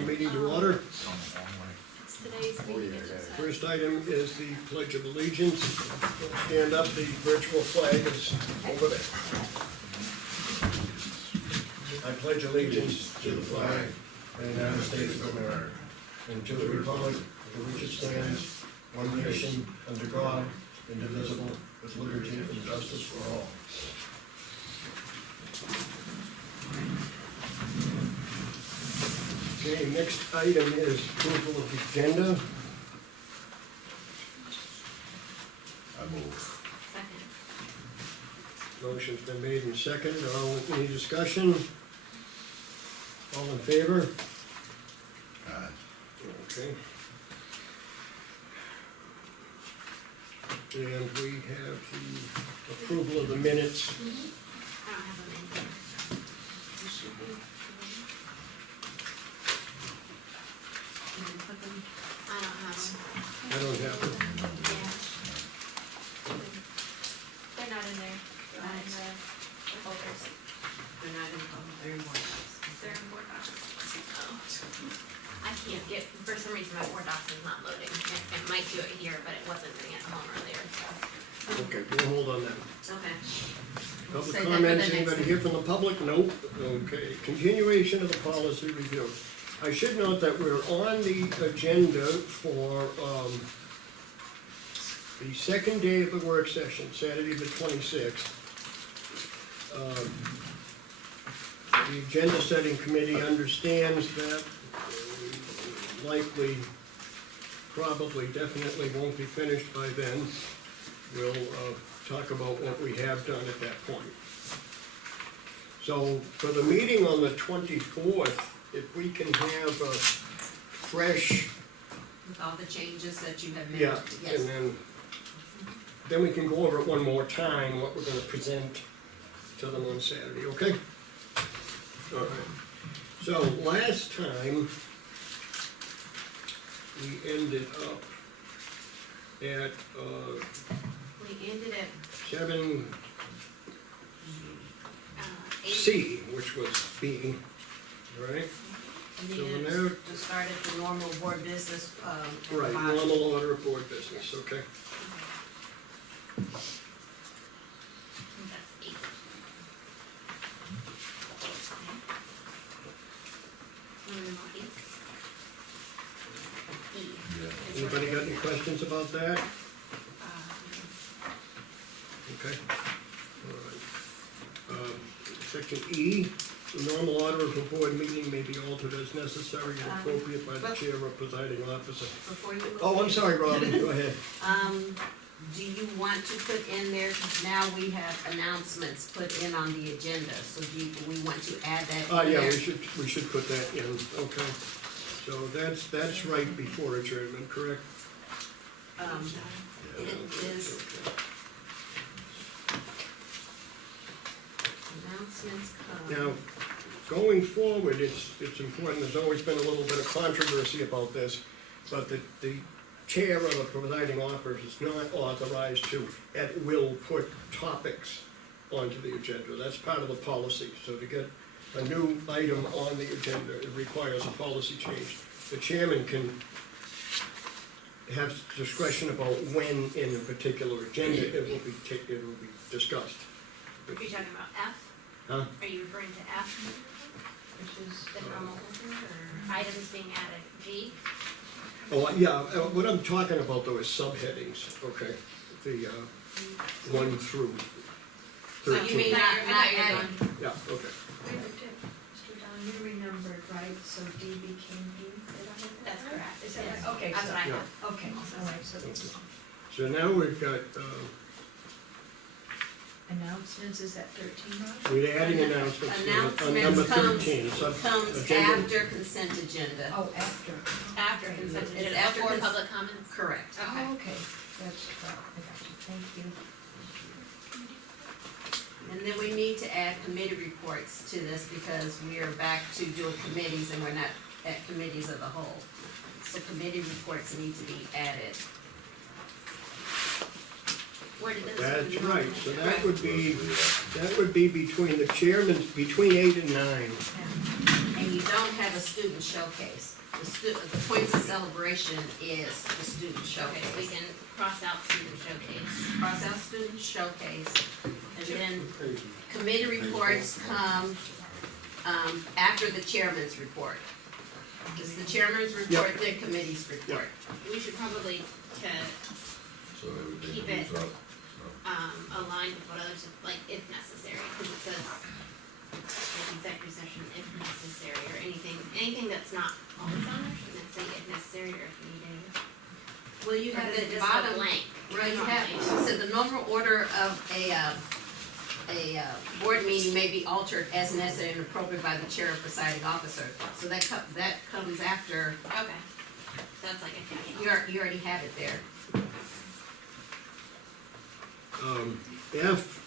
the meeting to order. It's today's meeting, it just says. First item is the Pledge of Allegiance. Stand up, the virtual flag is over there. I pledge allegiance to the flag of the United States of America and to the republic for which it stands, one nation, under God, indivisible, with liberty and justice for all. Okay, next item is approval of the agenda. I move. Second. Motion's been made and seconded. Any discussion? All in favor? Aye. Okay. And we have the approval of the minutes. I don't have them in here. You should be. You can put them. I don't have them. I don't have them. Yeah. They're not in there, not in the folders. They're not in, they're in Word docs. They're in Word docs. Oh. I can't get, for some reason my Word docs is not loading. It might do it here, but it wasn't doing it at home earlier, so. Okay, we'll hold on that. Okay. Public Save that for the comments, next anybody one. here from the public? Nope. Okay, continuation of the policy review. I should note that we're on the agenda for, the second day of the work session, Saturday the 26th. The agenda setting committee understands that likely, probably, definitely won't be finished by then. We'll talk about what we have done at that point. So for the meeting on the 24th, if we can have a fresh, With all the changes that you have made. yeah, Yes. and then we can go over it one more time, what we're gonna present to them on Saturday, okay? All right. So last time, we ended up at, We ended at, 7C, 8. which was B, right? And So then now- to start at the normal board business, at the Right, bottom. normal order of board business, okay? I think that's 8. E. Anybody got any questions about that? Okay. All right. Section E, the normal order of a board meeting may be altered as necessary and appropriate by the but- chair or presiding officer. Before you move. Oh, I'm sorry, Robin, go ahead. Do you want to put in there, because now we have announcements put in on the agenda, so do we want to add that in Yeah, there? we should put that in, okay. So that's right before adjournment, correct? It is Okay. announcements come. Now, going forward, it's important, there's always been a little bit of controversy about this, but the chair or the presiding officer is not authorized to, at will, put topics onto the agenda. That's part of the policy, so to get a new item on the agenda, it requires a policy change. The chairman can have discretion about when in a particular agenda it will be discussed. Are you talking about F? Huh? Are you referring to F, which is the normal order, or items being added, G? Oh, yeah, what I'm talking about though is subheadings, okay? The, 1 through So 13. you mean I not thought you were adding, going- Yeah, okay. Mr. Don, you remembered, right, so D became E, did I have that? That's correct. Is that Yes. right? Okay, That's so, what I Yeah. have. okay, all right, so it's So now we've got, announcements, is that 13, Rob? we're adding announcements on number announcements 13. comes agenda. after consent agenda. Oh, after. After consent It's agenda, after before cons- public comments? Correct. Okay. Oh, okay, that's, I got you, thank you. And then we need to add committee reports to this because we are back to doing committees and we're not at committees of the whole. So committee reports need to be added. Where did those? That's right, so that would be between the chairman, between 8 and 9. And we don't have a student showcase. The points of celebration is the student Okay, so we showcase. can cross out student showcase. Cross out student showcase, and then committee reports come, after the chairman's report. It's the chairman's report, then committee's report. We should probably So everything Keep it. moves up, so. align with what others, like if necessary, because it says like executive session if necessary, or anything that's not always on there, shouldn't it say if necessary or if needed? Well, you Or have does at it the just go bottom, blank? right, you Normally. have, so the normal order of a board meeting may be altered as necessary and appropriate by the chair or presiding officer. So that comes after, Okay, so that's like a cash. you already have it there. F,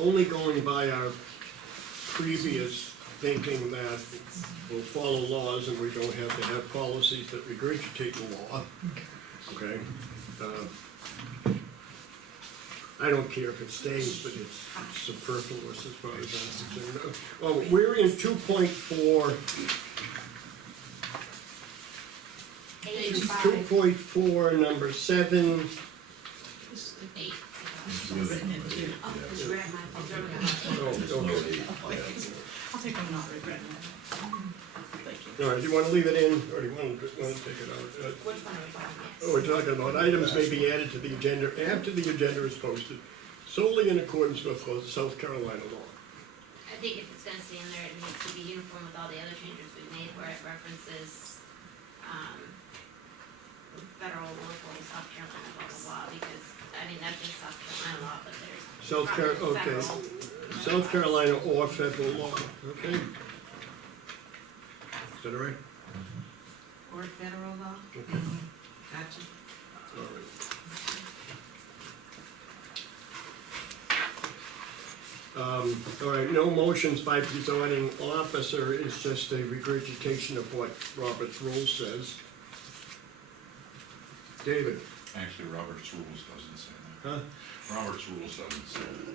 only going by our previous thinking that we'll follow laws and we don't have to have policies that regurgitate the law, okay? I don't care if it stays, but it's superfluous as far as I'm concerned. Oh, we're in 2.4, Page 2.4, number 7. 8. Really, written in two. yeah. Oh, it's red, my phone. Oh, There's no okay. eight, yeah. I'll take them not regretting it. Thank you. All right, do you wanna leave it in, or do you wanna take it out? Which one are we talking about? Oh, we're talking about items may be added to the agenda after the agenda is posted, solely in accordance with South Carolina law. I think if it's gonna stay in there, it needs to be uniform with all the other changes we've made where it references, federal, local, South Carolina, blah, blah, blah, because, I mean, that's just South Carolina law, but there's. Okay, federal. South Carolina or federal law, okay? Is that all right? Or federal law? Okay, Gotcha. all right. All right, no motions by presiding officer, it's just a regurgitation of what Robert's rule says. David, Actually, Robert's rules doesn't say that. huh? Robert's rules doesn't say that.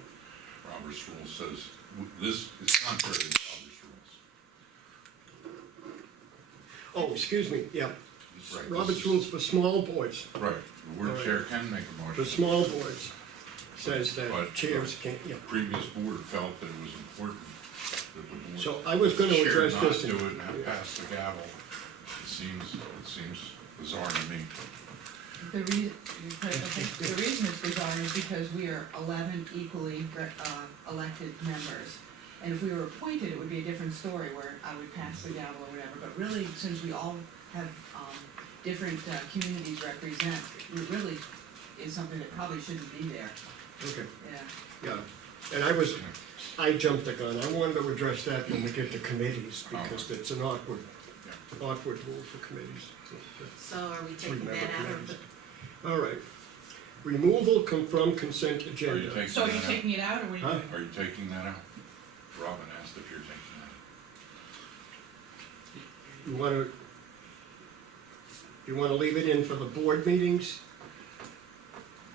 Robert's rule says, this is contrary to Robert's rules. Oh, excuse me, yeah, Right, this Robert's is- rules for small boards, Right, the word Alright. chair can make a for motion. small boards, says that But- chairs can't, yeah. Previous board felt that it was important that the board. So I was gonna chair address this. Not do it and have passed the gavel. It seems bizarre to me. The reason it's bizarre is because we are 11 equally elected members. And if we were appointed, it would be a different story where I would pass the gavel or whatever. But really, since we all have different communities represent, it really is something that probably shouldn't be there, Okay, yeah. yeah, and I jumped the gun, I wanted to address that when we get to committees, because it's an awkward rule for committees. So are we taking Remember that out committees. of All right, removal from consent Are you agenda. taking So are you that out? taking it out, or what are you Huh? doing? Are you taking that out? Robin asked if you're taking that out. You wanna leave it in for the board meetings?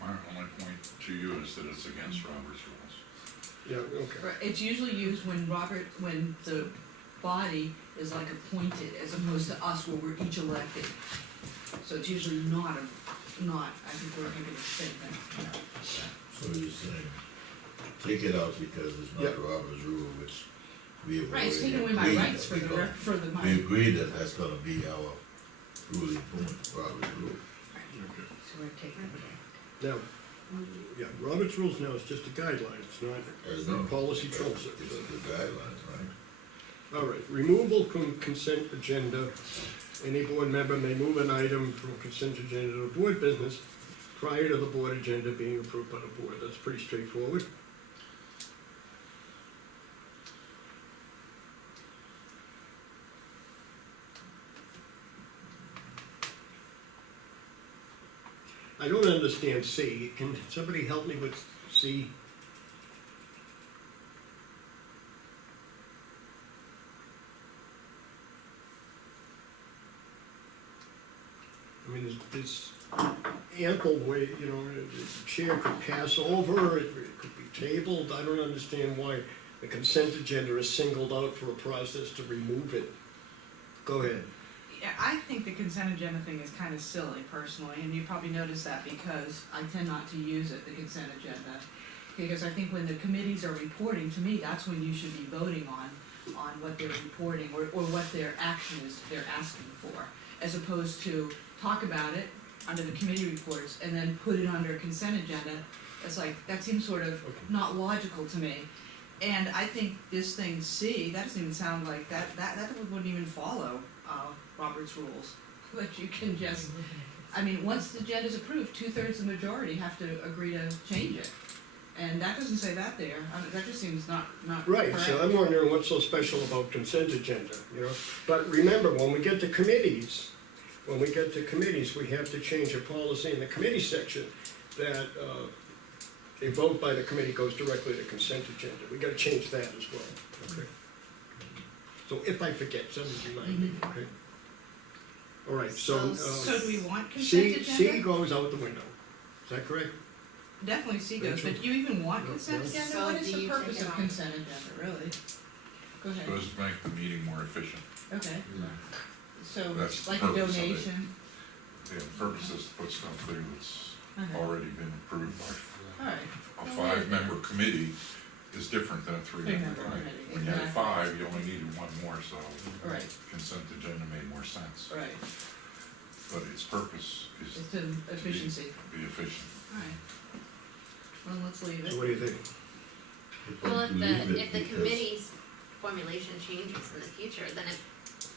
My only point to you is that it's against Robert's rules. Yeah, okay, Right, it's usually used when when the body is like appointed, as opposed to us where we're each elected. So it's usually not, I think we're thinking the same thing. So you're saying, take it out because it's Yeah. not Robert's rule, which we have Right, it's already taking away my agreed rights that we don't- for the We money. agree that that's gonna be our ruling point, Robert's rule. So we're taking it now, yeah, Robert's rules now is just a guideline, it's There's not, no- policy trumps it. It's the guidelines, right? All right, removal from consent agenda. Any board member may move an item from consent agenda to board business prior to the board agenda being approved by the board. That's pretty straightforward. I don't understand C. Can somebody help me with C? I mean, there's ample way, the chair could pass over, it could be tabled, I don't understand why the consent agenda is singled out for a process to remove it. Go ahead. Yeah, I think the consent agenda thing is kind of silly personally, and you probably noticed that because I tend not to use it, the consent agenda. Because I think when the committees are reporting, to me, that's when you should be voting on what they're reporting or what their action is they're asking for. As opposed to talk about it under the committee reports and then put it under a consent agenda. It's like, that seems sort of not logical to me. And I think this thing C, that doesn't even sound like, that wouldn't even follow, Robert's rules. But you can just, I mean, once the agenda's approved, 2/3 the majority have to agree to change it. And that doesn't say that there, that just seems not Right, correct. so I'm wondering what's so special about consent agenda, you know? But remember, when we get to committees, we have to change a policy in the committee section that, a vote by the committee goes directly to consent agenda. We gotta change that as well, okay? So if I forget, somebody remind me, okay? All right, so, So do we want consent C agenda? goes out the window, is that correct? Definitely C goes, but do you even want consent no. agenda? So What is do the you purpose take it of off? consent agenda, really? Go ahead, Supposed to make the meeting more efficient. okay, so That's the like a purpose of it. donation, The purpose is to put stuff there that's okay, already been approved by. alright. A five-member committee is different than a three-member Three-member committee. committee, When you had exactly. five, you only needed one more, so Right. consent agenda made more sense. Right, But its purpose is it's an efficiency, to be efficient. alright. Well, let's leave So it. what do you think? Well, if Leave it the because- committee's formulation changes in the future, then it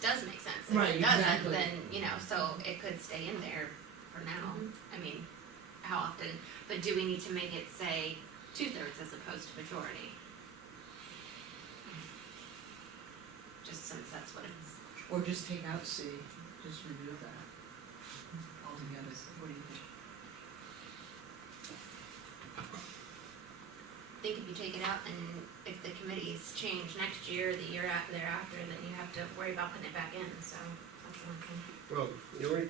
does make sense. If Right, it doesn't, exactly. then, you know, so it could stay in there for now. I mean, how often, but do we need to make it say 2/3 as opposed to majority? Just since that's what it's, Or just take out C, just remove that altogether, what do you think? I think if you take it out and if the committees change next year, the year thereafter, then you have to worry about putting it back in, so that's one thing. Well, you know,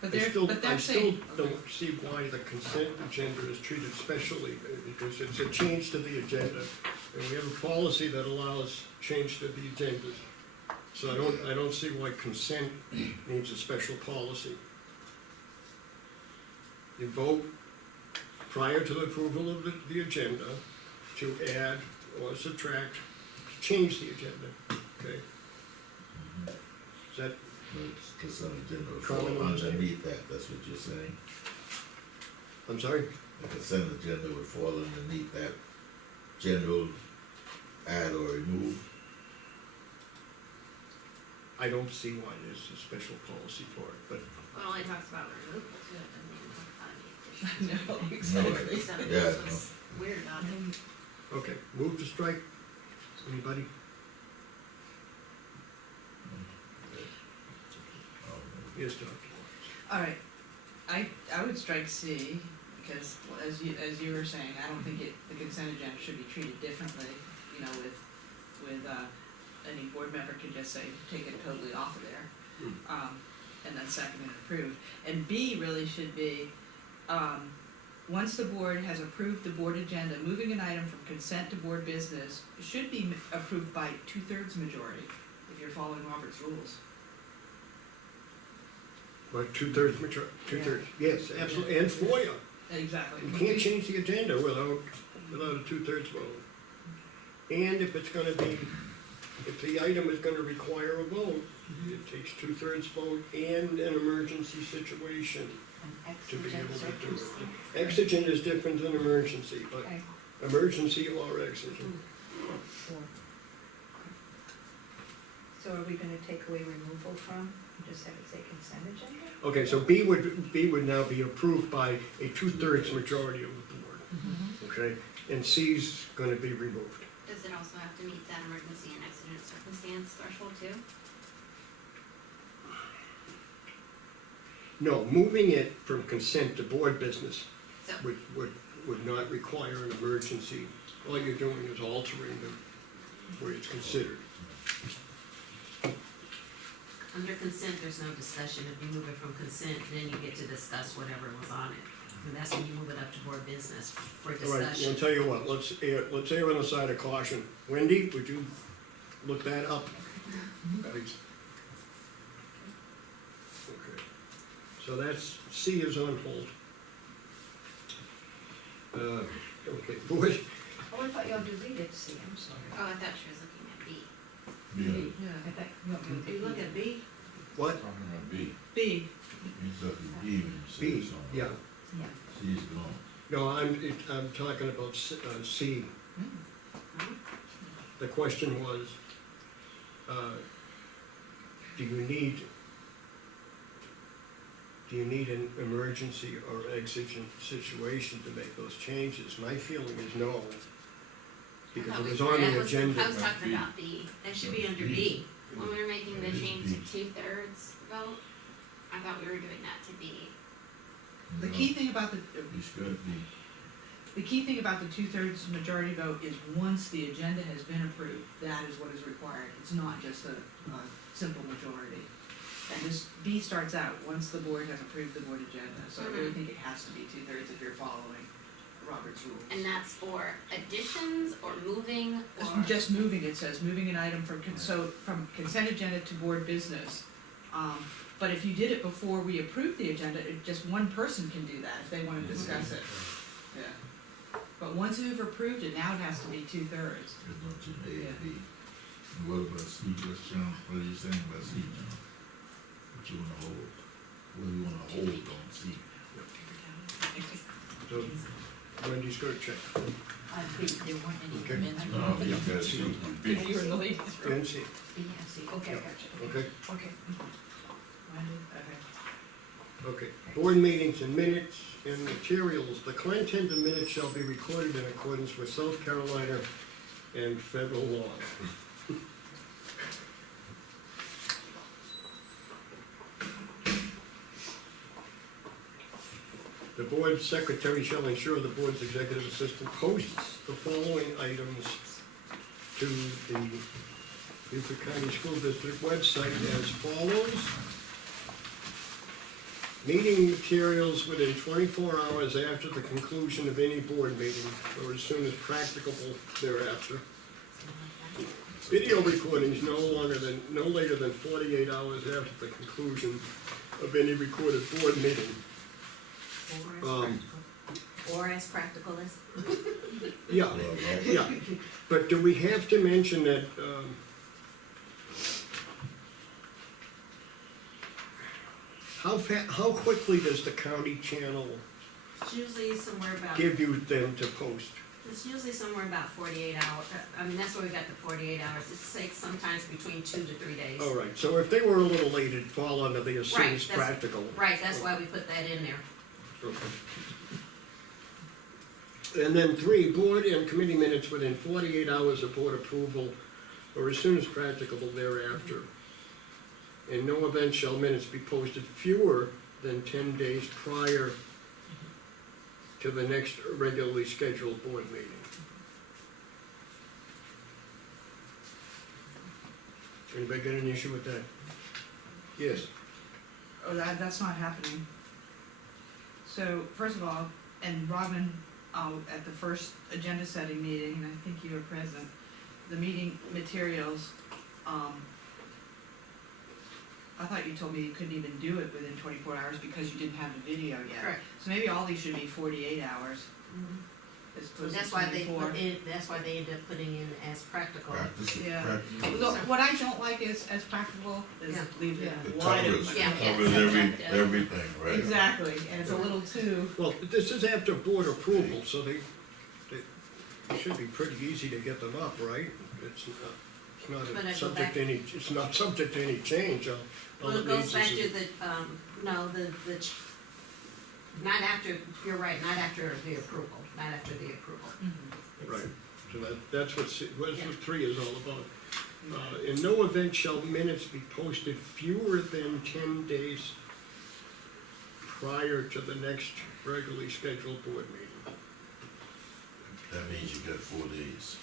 But I they're, still, but I they're still saying, don't see why the consent agenda is treated specially, because it's a change to the agenda. And we have a policy that allows change to the agenda. So I don't see why consent needs a special policy. You vote prior to the approval of the agenda to add or subtract, to change the agenda, okay? Is that, But consent agenda would Common fall understanding. underneath that, that's what you're saying? I'm sorry? The consent agenda would fall underneath that general add or remove. I don't see why there's a special policy for it, but Well, it only talks about removal too, it doesn't even talk about any additions. no, exactly. So Yeah, that's what's weird about it. okay, move to strike. Anybody? Yes, John. Alright, I would strike C, because well, as you were saying, I don't think the consent agenda should be treated differently, you know, with, any board member could just say, take it totally off of there. And then second and approved. And B really should be, once the board has approved the board agenda, moving an item from consent to board business should be approved by 2/3 majority, if you're following Robert's rules. Right, 2/3 majority, 2/3, yes, absolutely, and FOIA. Exactly. You can't change the agenda without a 2/3 vote. And if it's gonna be, if the item is gonna require a vote, it takes 2/3 vote and an emergency situation to be able to do it. Exigent is different than emergency, but Okay. emergency or exigent. So are we gonna take away removal from, just have it say consent agenda? Okay, so B would now be approved by a 2/3 majority of the board, okay? And C's gonna be removed. Does it also have to meet that emergency and exigent circumstance threshold too? No, moving it from consent to board business So, would not require an emergency. All you're doing is altering the, where it's considered. Under consent, there's no discussion. If you move it from consent, then you get to discuss whatever was on it. And that's when you move it up to board business for All right, I'll discussion. tell you what, let's err on the side of caution. Wendy, would you look that up? Thanks. Okay, so that's, C is on hold. Okay, board, Oh, I thought y'all deleted C, I'm sorry. Oh, I thought she was looking at B. Yeah, I thought, you want me to You look at B, what? talking about B. B, It's up to B when you say B, something. yeah. Yeah. C is gone. No, I'm talking about C. Hmm. The question was, do you need an emergency or exigent situation to make those changes? My feeling is no, because I thought it we was were- on I the was- agenda. I was talking about B. that should be under B. When we were making the It is change B. to 2/3 vote, I thought we were doing that to B. the No, key thing about the, It's gotta be, the key thing about the 2/3 majority vote is once the agenda has been approved, that is what is required. It's not just a simple majority. And this, B starts out, once the board has approved the board agenda, so I really think it has to be 2/3 if you're following Robert's rules. And that's for additions or moving It's or? just moving, it says, moving an item from, from consent agenda to board business. But if you did it before we approved the agenda, just one person can do that if they wanna discuss it. Yeah. But once you've approved it, now it has to be 2/3. there's no two A Yeah. and B. And what about C, John, what are you saying about C, John? What you wanna hold? What do you wanna hold on C? So Wendy's gonna check. There weren't any Okay. amendments. No, you gotta C see. on B. If you were in the ladies' room. And C, B and C, okay, I Yeah. got you. okay? Okay. Okay, board meetings and minutes and materials. The content of minutes shall be recorded in accordance with South Carolina and federal law. The board secretary shall ensure the board's executive assistant posts the following items to the Beaufort County School District website as follows. Meeting materials within 24 hours after the conclusion of any board meeting, or as soon as practicable thereafter. Video recordings no later than 48 hours after the conclusion of any recorded board meeting. Or as practical as. Yeah, Well, well, yeah, but do we have to mention that, how quickly does the county channel It's usually somewhere about, give you them to post? it's usually somewhere about 48 hours. I mean, that's where we got the 48 hours. It takes sometimes between 2 to 3 days. All right, so if they were a little late, it'd fall under the as soon Right, as that's- practical. Right, that's why we put that in there. Okay. And then 3, board and committee minutes within 48 hours of board approval, or as soon as practicable thereafter. In no event shall minutes be posted fewer than 10 days prior to the next regularly scheduled board meeting. Anybody got an issue with that? Yes. Oh, that's not happening. So, first of all, and Robin, at the first agenda setting meeting, and I think you were present, the meeting materials, I thought you told me you couldn't even do it within 24 hours because you didn't have the video yet. Correct. So maybe all these should be 48 hours as opposed to That's why they 24. put in, that's why they end up putting in as practical. practice, Yeah. practice. Look, what I don't like is, as practical, is Yeah. leave it It wide covers, open. Yeah, it covers yeah, everything, subjective. right? Exactly, and it's a little too, Well, this is after board approval, so they it should be pretty easy to get them up, right? It's But I not go subject back- to any, it's not subject to any change, all Well, it it goes needs back to is. the, no, not after, you're right, not after the approval, not after the approval. It's- Right, so that's what, what Yeah. 3 is all about. In no event shall minutes be posted fewer than 10 days prior to the next regularly scheduled board meeting. That means you got 4 days.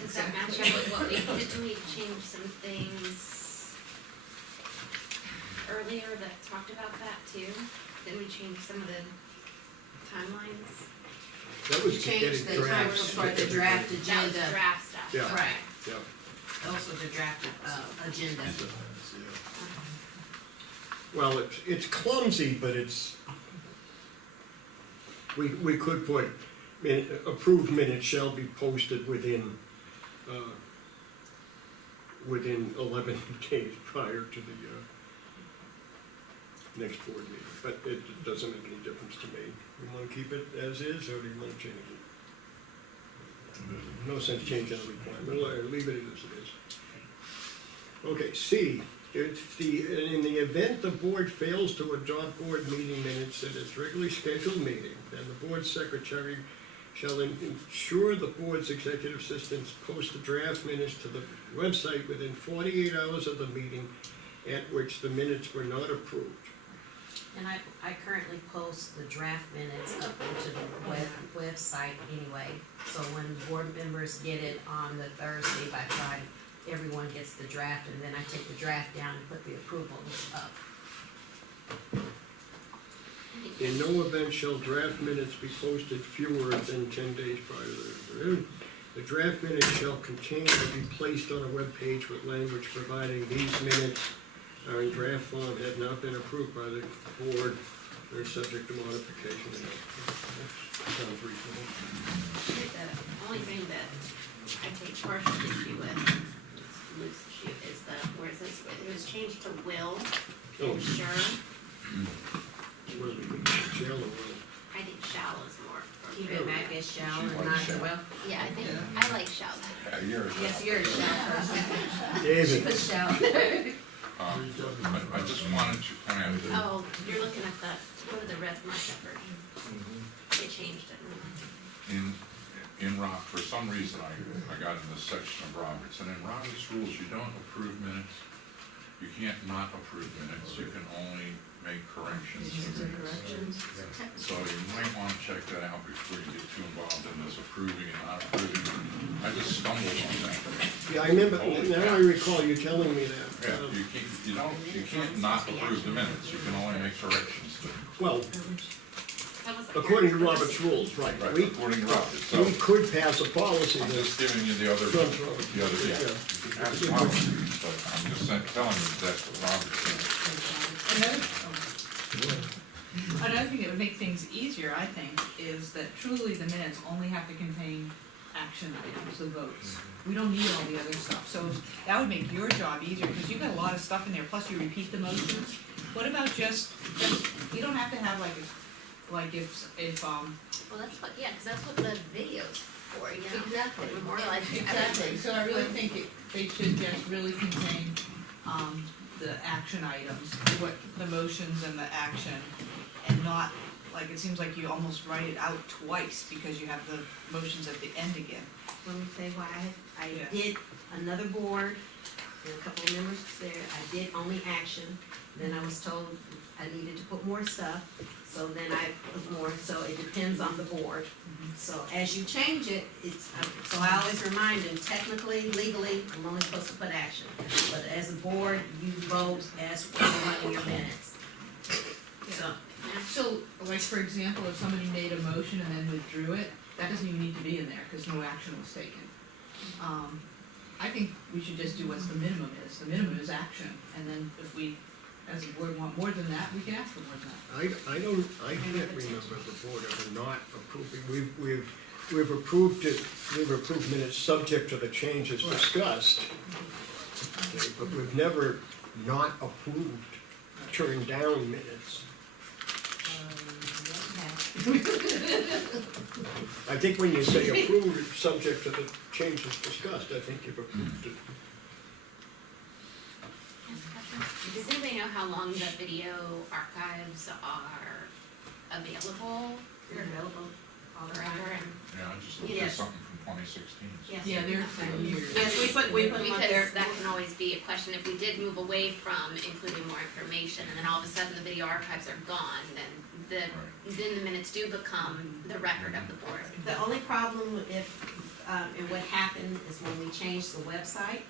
Does that match up with what we, didn't we change some things earlier that talked about that too? Didn't we change some of the timelines? That was to get Changed it the time drafts. for the draft That was agenda. draft stuff. Yeah. Right, Yeah, also the draft, agenda. well, it's clumsy, but it's, we could put, approved minutes shall be posted within 11 days prior to the, next board meeting, but it doesn't make any difference to me. You wanna keep it as is, or do you wanna change it? No sense changing the requirement, leave it as it is. Okay, C, in the event the board fails to adopt board meeting minutes at its regularly scheduled meeting, then the board secretary shall ensure the board's executive assistants post the draft minutes to the website within 48 hours of the meeting at which the minutes were not approved. And I currently post the draft minutes up into the website anyway. So when board members get it on the Thursday by Friday, everyone gets the draft, and then I take the draft down and put the approvals up. In no event shall draft minutes be posted fewer than 10 days prior to the. The draft minutes shall contain or be placed on a web page with language providing these minutes are in draft form, have not been approved by the board, they're subject to modification. That sounds reasonable. I think the only thing that I take partial issue with, loose issue, is where it says, it was changed to will, Oh. ensure. What do we think, jail or will? I think shall is more Keep appropriate. it back as shall and not well. Yeah, I think, I like shall better. Yes, you're a shall person. She David, put shall. I just wanted to point out that Oh, you're looking at go to the red markup version. They changed it. in for some reason, I got in this section of Roberts, and in Roberts rules, you don't approve minutes. You can't not approve minutes, you can only make corrections to minutes. So you might wanna check that out before you get too involved in this approving and not approving. I just stumbled on that. yeah, I remember, now I recall you telling me that. Yeah, you can't not approve the minutes, you can only make corrections to them. Well, That was the according to character. Robert's rules, right, Right, we according to Roberts, so we could pass a policy I'm that, just giving you the other Yeah. deal. You could ask Roberts, but I'm just telling you that's what Roberts said. Another thing that would make things easier, I think, is that truly the minutes only have to contain action items, the votes. We don't need all the other stuff, so that would make your job easier, because you've got a lot of stuff in there, plus you repeat the motions. What about just, you don't have to have like if, Well, that's what, yeah, cause that's what the video's for, you know? Exactly. Memorialize exactly, so I really think they should just really contain, the action items, what, the motions and the action, and not, like, it seems like you almost write it out twice, because you have the motions at the end again. Let me tell you why I Yeah. did another board, and a couple of members there, I did only action. Then I was told I needed to put more stuff, so then I put more, so it depends on the board. So as you change it, so I always remind them, technically, legally, I'm only supposed to put action. But as a board, you vote as you're running your minutes. So, So, like, for example, if somebody made a motion and then withdrew it, that doesn't even need to be in there, because no action was taken. I think we should just do what the minimum is. The minimum is action, and then if we, as a board, want more than that, we can ask for more than that. I can't remember the board ever not approving, we've approved it, we've approved minutes subject to the changes discussed. Okay, but we've never not approved, turned down minutes. I think when you say approved, it's subject to the changes discussed, I think you've approved it. Does anybody know how long the video archives are available? They're available all the Forever time. and, Yeah, I just looked at Yes. something from 2016. Yes. Yeah, they're for years. Yes, we put them up there. because that can always be a question, if we did move away from including more information, and then all of a sudden the video archives are gone, then the minutes do become the record of the board. The only problem if and what happened is when we changed the website,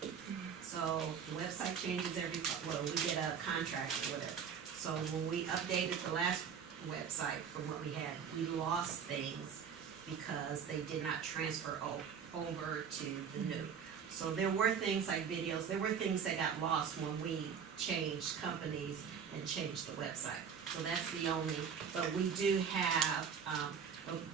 so the website changes well, we get a contract with it. So when we updated the last website from what we had, we lost things because they did not transfer over to the new. So there were things like videos, there were things that got lost when we changed companies and changed the website. So that's the only, but we do have,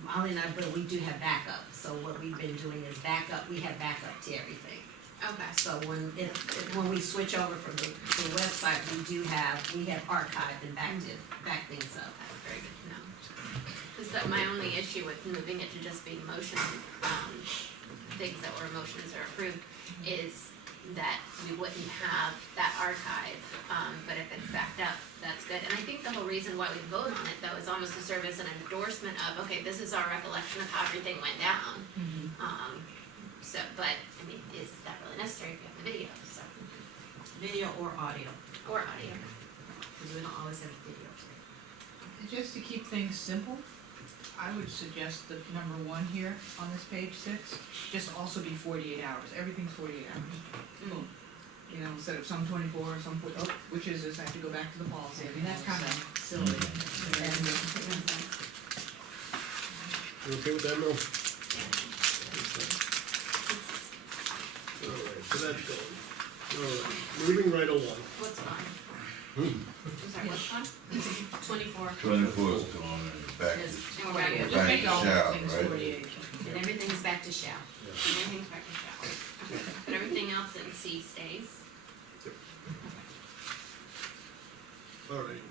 Molly and I, but we do have backup. So what we've been doing is backup, we have backup to everything. Okay. So when we switch over from the website, we have archived and back things up. That's very good to know. Cause my only issue with moving it to just being motion, things that were motions or approved, is that we wouldn't have that archive, but if it's backed up, that's good. And I think the whole reason why we vote on it, though, is almost to serve as an endorsement of, okay, this is our recollection of how everything went down. So, but, I mean, is that really necessary if you have the video, so, Video or audio, or audio? because we don't always have video. And just to keep things simple, I would suggest that number 1 here on this page 6, just also be 48 hours, everything's 48 hours. Boom. You know, instead of some 24 or some, which is this, I have to go back to the policy, I mean, that's kind of silly. And, You okay with that, Mel? Alright, so that's going. Alright, moving right along. What's gone? Hmm. I'm sorry, what's gone? 24. 24 is on and back Is- to, and we're back just to- make all Shall, things right? 48. And everything's back to shall. Everything's back to shall. Okay. But everything else in C stays. Alright.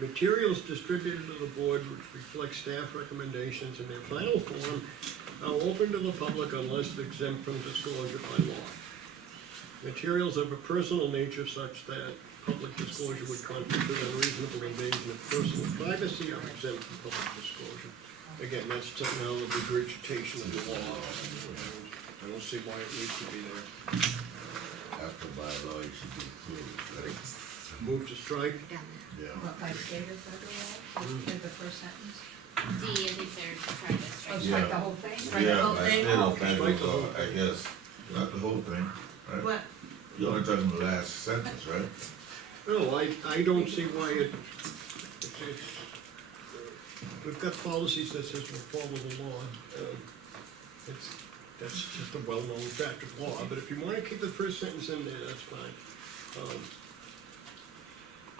Materials distributed to the board which reflect staff recommendations in their final form are open to the public unless exempt from disclosure by law. Materials of a personal nature such that public disclosure would constitute unreasonable invasion of personal privacy are exempt from public disclosure. Again, that's somehow the regurgitation of the law. I don't see why it needs to be there. after by law, it should be included, right? Move to strike. Down Yeah. What, by state or federal law, in the first sentence? there. D, I think they're trying to Oh, strike. Yeah. strike the whole thing? Strike the Yeah, whole by thing? state or Strike federal the whole law, I thing. guess, not the whole thing, right? What, You're only talking the last sentence, right? No, I don't see why we've got policies that says we'll follow the law. That's just a well-known fact of law, but if you wanna keep the first sentence in there, that's fine.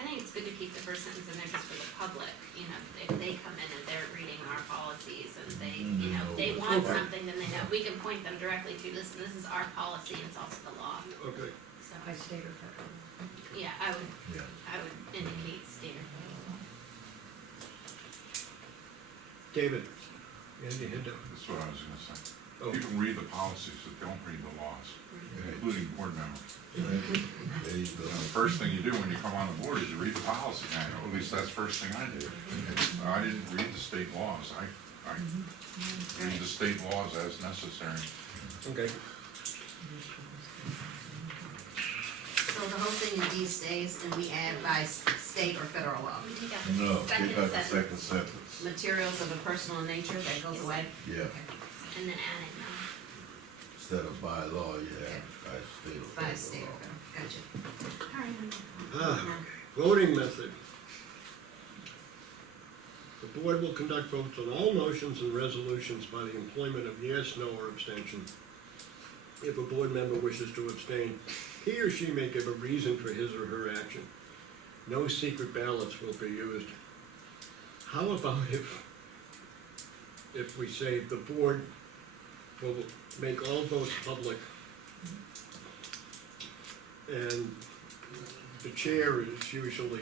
I think it's good to keep the first sentence in there just for the public, you know, if they come in and they're reading our policies and they, you know, they want Okay. something, then they know, we can point them directly to this, and this is our policy, and it's also the law, Okay, so, By state or federal law? yeah, Yeah. I would indicate state or federal law. David, you had your hand up. That's what I was gonna say. Oh. People read the policies, but don't read the laws, including board members. There you go. You know, the first thing you do when you come on the board is you read the policy manual, at least that's the first thing I did. I didn't read the state laws, I read the state laws as necessary. Okay, so the whole thing in D stays and we add by state or federal law? We take out No, the second take out the sentence, second sentence, Materials of a personal nature, that goes away? yeah. and then add in, Instead of by law, you have by state or federal law. By state or federal, gotcha. ah, voting method. The board will conduct votes on all motions and resolutions by the employment of yes, no, or abstention. If a board member wishes to abstain, he or she may give a reason for his or her action. No secret ballots will be used. How about if we say the board will make all votes public and the chair is usually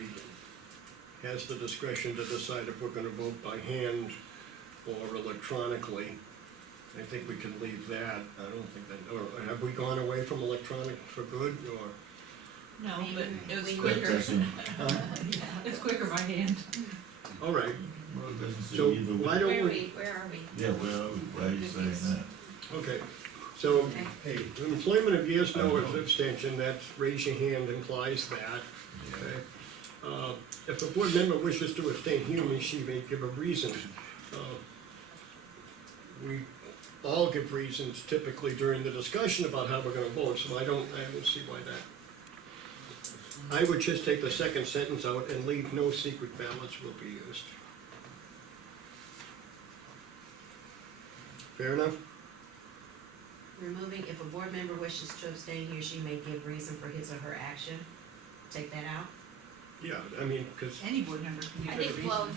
has the discretion to decide if we're gonna vote by hand or electronically. I think we can leave that, I don't think that, or have we gone away from electronic for good, or? No, but it was We- That quicker, doesn't, it's quicker by hand. All right, well, it doesn't say so either why way. don't where are we? Yeah, well, why are you saying that? okay, so, Okay. hey, employment of yes, no, or abstention, that's raise your hand implies that, Yeah. okay? If a board member wishes to abstain, he or she may give a reason. We all give reasons typically during the discussion about how we're gonna vote, so I don't see why that. I would just take the second sentence out and leave no secret ballots will be used. Fair enough? Removing, if a board member wishes to abstain, he or she may give reason for his or her action. Take that out. Yeah, I mean, cause, Any board member can I give a think, reason. well,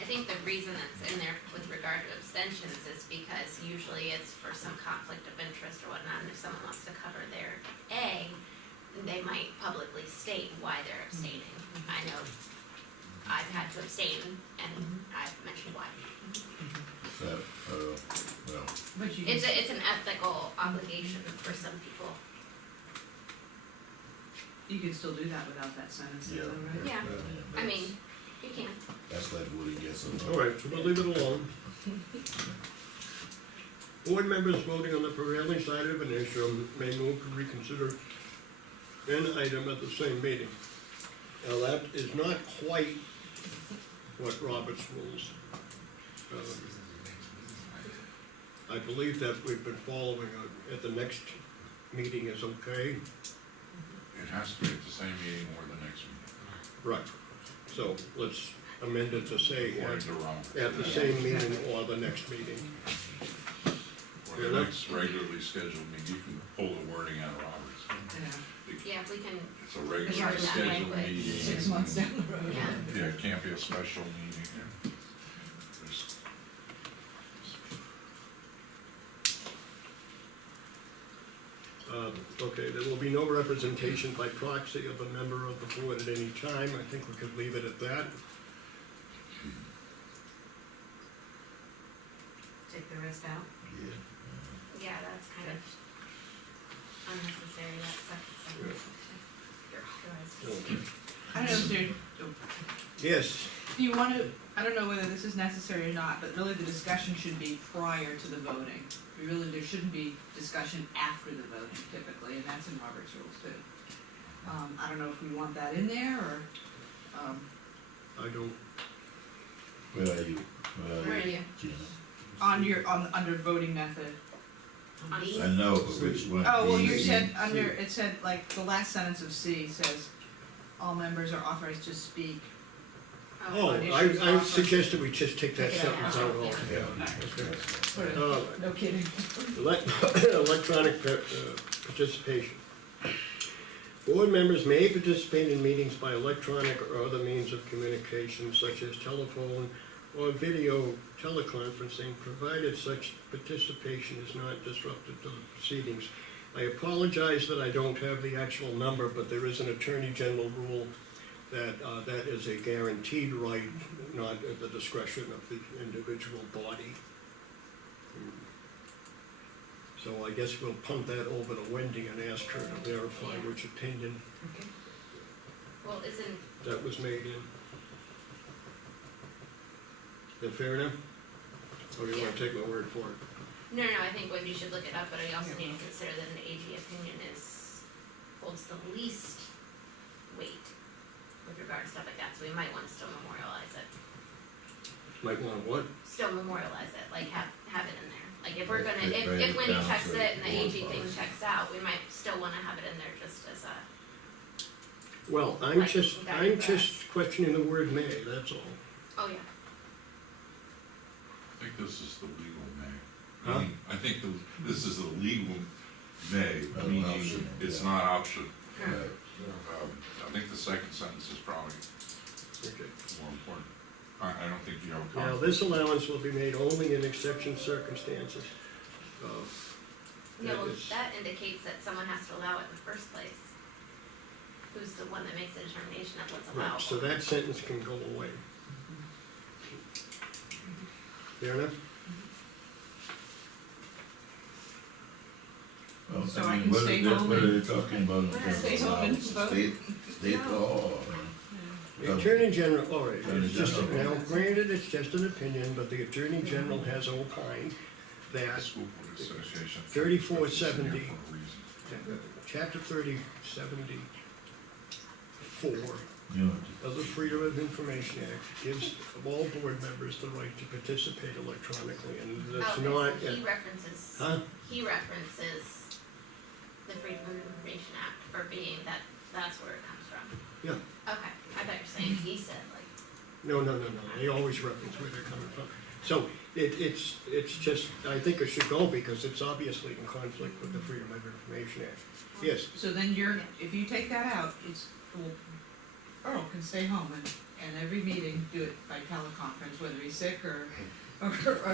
I think the reason that's in there with regard to abstentions is because usually it's for some conflict of interest or whatnot, and if someone wants to cover their A, they might publicly state why they're abstaining. I know I've had to abstain, and I've mentioned why. That, well, But you It's can, it's an ethical obligation for some people. you can still do that without that sentence, is yeah. that right? Yeah. I that's- mean, you can. That's like Woody gets a. alright, so we'll leave it alone. Board members voting on the prevailing side of an issue may move to reconsider an item at the same meeting. Now, that is not quite what Robert's rules. I believe that we've been following at the next meeting is okay. It has to be at the same meeting or the next meeting, Right. So let's amend it to say according to Robert's. at the same meeting or the next meeting. Or the next regularly scheduled meeting, you can pull the wording out of Robert's. Yeah, Yeah, if we can, It's a regularly Sure, that scheduled language. meeting. 6 months down the road. yeah. Yeah, it can't be a special meeting, yeah. There's- Okay, there will be no representation by proxy of a member of the board at any time. I think we could leave it at that. Take the rest out. Yeah. Yeah, that's kind of unnecessary, that sentence. Okay. I don't know, sir, Yes, do you wanna, I don't know whether this is necessary or not, but really the discussion should be prior to the voting. There shouldn't be discussion after the voting typically, and that's in Robert's rules too. I don't know if we want that in there, or, I don't, Where are you? Where are you? Gina? under voting method. On B. I know, but which one? Oh, well, you B, said C? under, it said, like, the last sentence of C says, all members are authorized to speak. oh, On issues I offered. suggested we just take that Take it out. sentence out Yeah. altogether. Yeah. Okay. Sort of, no kidding. Electronic participation. Board members may participate in meetings by electronic or other means of communication such as telephone or video teleconferencing, provided such participation is not disruptive to the proceedings. I apologize that I don't have the actual number, but there is an Attorney General rule that that is a guaranteed right, not at the discretion of the individual body. So I guess we'll punt that over to Wendy and ask her to verify Yeah. which opinion Okay. Well, isn't, that was made in. Is that fair enough? Or do you wanna take my word for it? no, I think Wendy should look it up, but I also need to consider that an AG opinion holds the least weight with regard to stuff like that, so we might want to still memorialize it. Might wanna what? Still memorialize it, like have it in there. Like if we're gonna, Write if it Wendy down checks so it and the board AG thing policy. checks out, we might still wanna have it in there just as a, Well, I'm Like, just questioning the word may, that's all. oh yeah. I think this is the legal may. Huh? Meaning, I think this is the legal may, Not meaning optional, it's yeah. not option. Right. I think the second sentence is probably Okay. more important. I don't think you have a Now, conflict. this allowance will be made only in exception circumstances. Yeah, well, That is- that indicates that someone has to allow it in the first place. Who's the one that makes the determination of what's Right, allowable? so that sentence can go away. Fair enough? Well, So I mean, can what stay is that- home What are and- they talking about? in terms Stay of home and allowance? vote? State law, The Attorney General, all right, Attorney it's just, General. now granted, it's just an opinion, but the Attorney General has opined The that School Board Association. 3470. For a reason. Chapter 3074 You know, of the Freedom of Information Act gives all board members the right to participate electronically, and that's Okay, not, so he references, huh? he references the Freedom of Information Act for being that, that's where it comes from. Yeah. Okay, I thought you were saying he said like, No, they always reference where they're coming from. So, it's just, I think it should go because it's obviously in conflict with the Freedom of Information Act. Yes, So then if you take that out, it's, well, Earl can stay home and every meeting do it by teleconference, whether he's sick or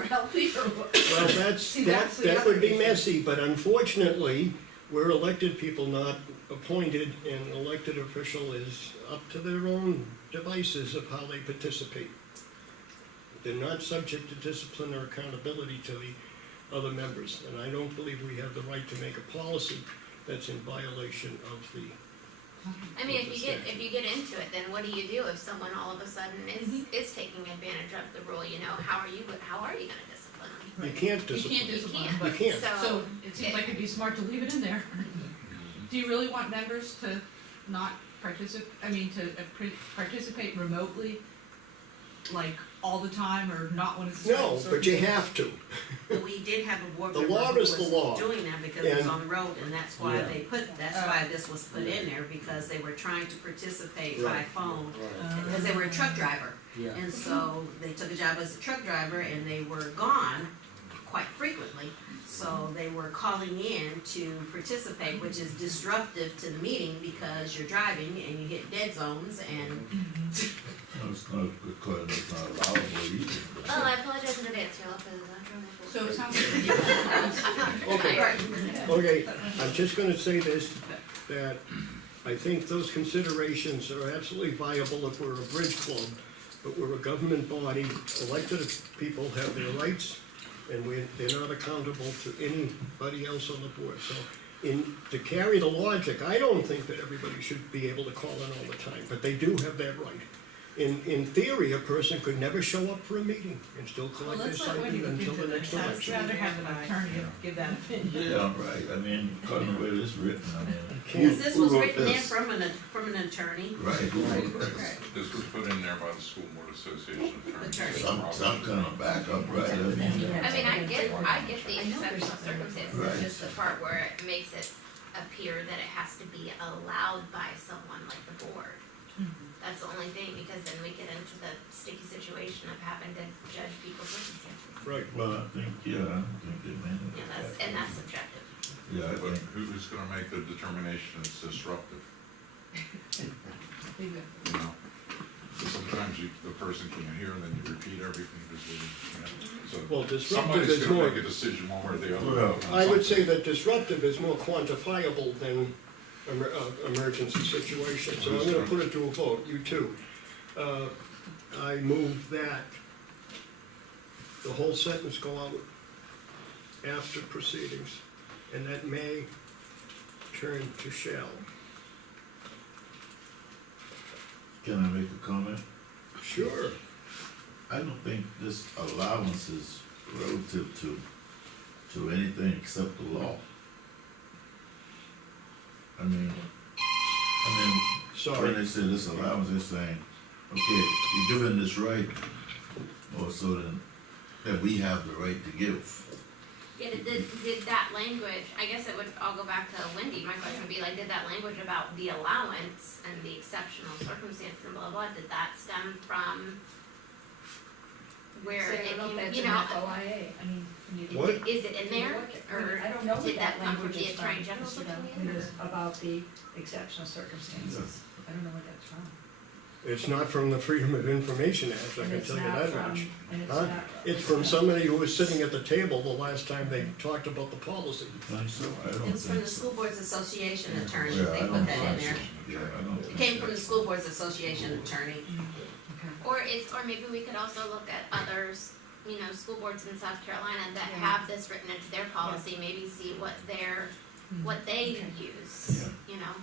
healthy or what. well, See, that's the that other would be issue. messy, but unfortunately, we're elected people, not appointed, and an elected official is up to their own devices of how they participate. They're not subject to discipline or accountability to the other members, and I don't believe we have the right to make a policy that's in violation of the, I mean, if you get into it, then what do you do if someone all of a sudden is taking advantage of the rule, you know, how are you gonna discipline them? you can't You discipline. can't discipline, can't. but, You can't. so it seems like it'd be smart to leave it in there. Do you really want members to not participate remotely, like all the time, or not when it's a No, special but you circumstance? have to. But we did have a board The member law who is the was law. doing that because it was And- on the road, and that's why Yeah. that's why this was put in there, because they were trying to participate by Right. phone, Uh, because they were a truck driver. Yeah. And so they took a job as a truck driver and they were gone quite frequently. So they were calling in to participate, which is disruptive to the meeting because you're driving and you hit dead zones and no, it's not, because it's not allowable either. Oh, I apologize in advance, you'll have to, So it sounds like Okay, I'm just gonna say this, that I think those considerations are absolutely viable if we're a bridge club, but we're a government body, elected people have their rights, and they're not accountable to anybody else on the board, so to carry the logic, I don't think that everybody should be able to call in all the time, but they do have that right. In theory, a person could never show up for a meeting and still Well, collect their let's let Wendy stipend look until into the next this, I'd election. rather have an attorney give that opinion. Yeah, right, I mean, according to the way this is written, I mean. because this who was wrote written in this? from an attorney. Right, who wrote this? This was put in there by the School Board Association attorney. Some kind of backup, right, I mean. I mean, I get the exceptional circumstances, Right. it's just the part where it makes it appear that it has to be allowed by someone like the board. That's the only thing, because then we get into the sticky situation of having to judge people's circumstances. Right. Well, I think, I don't think they meant it. And that's subjective. Yeah, I But think, who's gonna make the determination it's disruptive, you know? Sometimes the person can't hear and then you repeat everything, so. Well, disruptive Somebody's is gonna more, make a decision one way or the other. Well, on I would say something. that disruptive is more quantifiable than emergency situation, so I'm gonna put it to a vote, you too. I move that the whole sentence go out after proceedings, and that may turn to shall. can I make a comment? Sure. I don't think this allowance is relative to anything except the law. I mean, when Sorry. they say this allowance, they're saying, okay, you're given this right, or so then, that we have the right to give. Yeah, did that language, I guess it would, I'll go back to Wendy, my question would be like, did that language about the allowance and the exceptional circumstances and blah, blah, did that stem from where So I it don't know if came, that's you an know, FOIA, I mean, when you. What? is it in there, or I don't know what did that come from language the is Attorney from, General's you know, opinion, it or? is about the exceptional circumstances. I don't know what that's from. It's not from the Freedom of Information Act, I And can it's tell you not that from- much. And it's Huh? not. It's from somebody who was sitting at the table the last time they talked about the policy. So I don't It was from think the so. School Boards Association attorney, Yeah, they I put don't that in think there. so. Yeah, I don't It think came from the so. School Boards Association attorney. Or maybe we could also look at others, you know, school boards in South Carolina that Yeah. have this written into their policy, maybe see what they Okay. use, you know,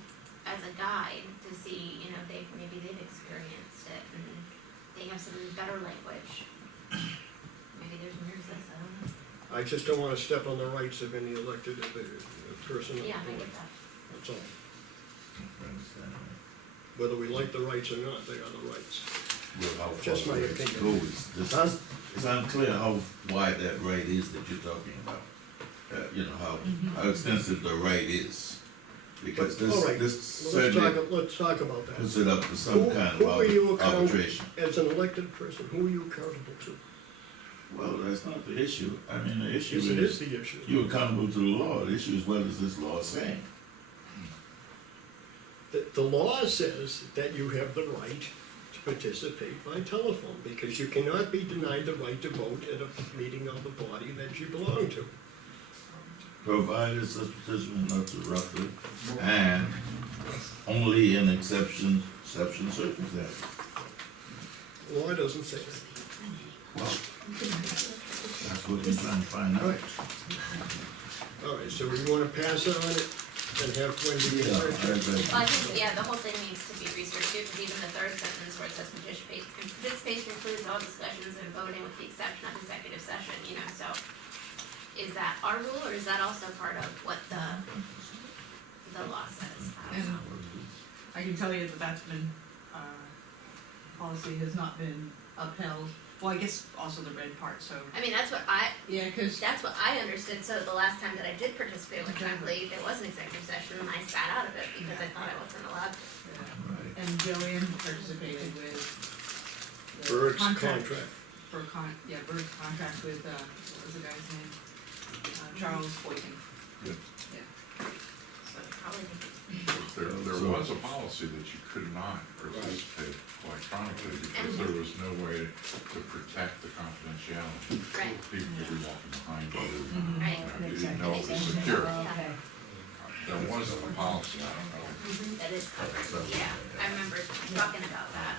as a guide to see, you know, maybe they've experienced it and they have some better language. Maybe there's mirrors this, I don't know. I just don't wanna step on the rights of any elected person. on the Yeah, I board. get that. That's all. I understand that. Whether we like the rights or not, they are the rights. Well, how far Just my the rights opinion. go is, it's unclear how wide that right is that you're talking about. You know, how extensive the right is. Because But, all right, this Well, certainly let's talk about that. puts it up to some kind Who are you of arbitration. As an elected person, who are you accountable to? Well, that's not the issue. I mean, the issue Yes, it is is, the issue. you're accountable to the law. The issue is what is this law saying? The law says that you have the right to participate by telephone, because you cannot be denied the right to vote at a meeting of the body that you belong to. Provided such participant not interrupted, and only in exception circumstances. Law doesn't say that. Well, that's what we're trying to find out. All right, so we wanna pass on it and have Wendy Yeah, research I it? agree. Well, I think, yeah, the whole thing needs to be researched too, because even the third sentence where it says participation includes all discussions and voting with the exception of executive session, you know, so. Is that our rule, or is that also part of what the law says? I don't And know. I can tell you that that's been, policy has not been upheld. Well, I guess also the red part, so. I mean, that's what I understood, so the last time that I did participate electronically, there was an executive session, and I sat out of it because I thought I wasn't allowed to. Right. And Joanne participated with the Berg's contract. contract. Berg's contract with, what was the guy's name? Charles Boykin. Yeah. Yeah. So probably. There was a policy that you could not participate electronically because there was no way to protect the confidentiality. Right. People could be walking behind you, Right. you didn't know it was secure. Yeah. There wasn't a policy, I don't know. That is covered, yeah, I remember talking about that.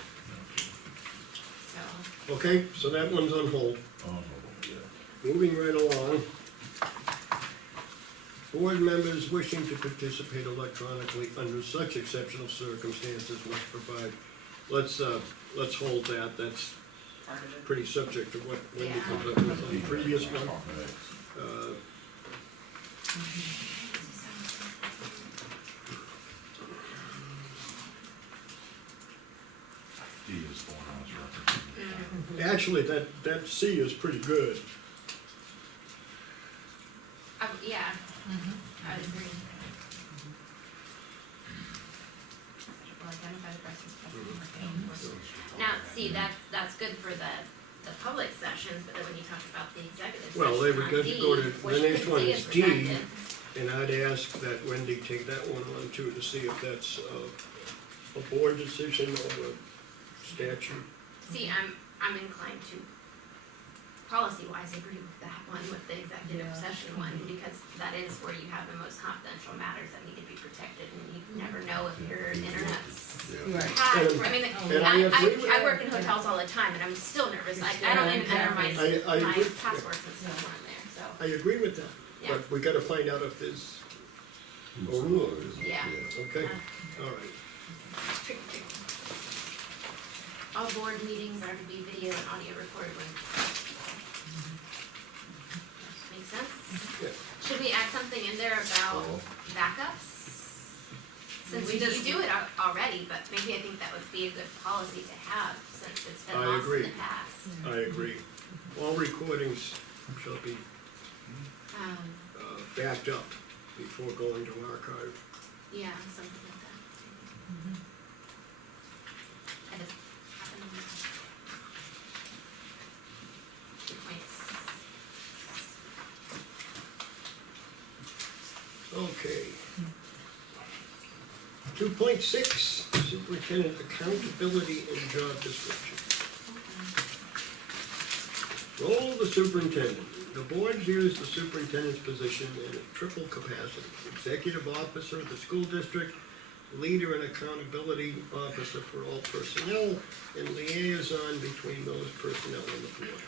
So, Okay, so that one's on hold. Oh, no, yeah. Moving right along. Board members wishing to participate electronically under such exceptional circumstances must provide. Let's hold that, that's Part of it. pretty subject to what Wendy Yeah. comes up with on the previous one. Uh, D is the one I was referencing. Actually, that C is pretty good. yeah, I would agree. Will identify the person's present. Now, see, that's good for the public sessions, but then when you talk about the executive session Well, they would on go D, to, which the next one typically is is D, protected. and I'd ask that Wendy take that one on too, to see if that's a board decision or a statute. See, I'm inclined to policy-wise agree with that one, with the executive session one, because that is where you have the most confidential matters that need to be protected, and you never know if your internet's Yeah. Right. hacked. And- I mean, and I agree with I work in hotels all the time, and I'm still nervous, I don't even enter my I my agree. passwords and stuff on there, so, I agree with that, yeah. but we gotta find out if there's, Who's Oh, the rule. law is, Yeah. okay, all right. Tricky. All board meetings are to be video and audio recorded when. Make sense? Yeah. Should we add something in there about Oh. backups? Since you do it already, but maybe I think that would be a good policy to have, since it's been I lost in agree. the past. I agree. All recordings shall be backed up before going to archive. Yeah, something like that. I just happen to know. Good points. Okay. 2.6, superintendent accountability and job description. Role of the superintendent. The board views the superintendent's position in a triple capacity: executive officer of the school district, leader and accountability officer for all personnel, and liaison between those personnel and the board.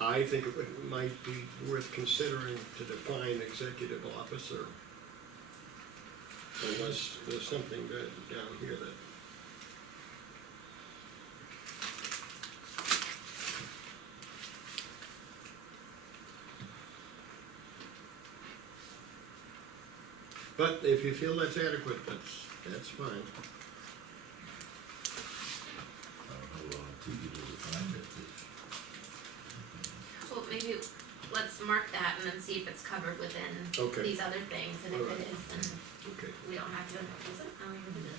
I think might be worth considering to define executive officer. Unless there's something down here that. But if you feel that's adequate, that's fine. I don't know how long it took you to define that. Well, maybe let's mark that and then see if it's covered within Okay. these other things, and if Alright. it is, then Okay. we don't have to, is it? Oh, we did it.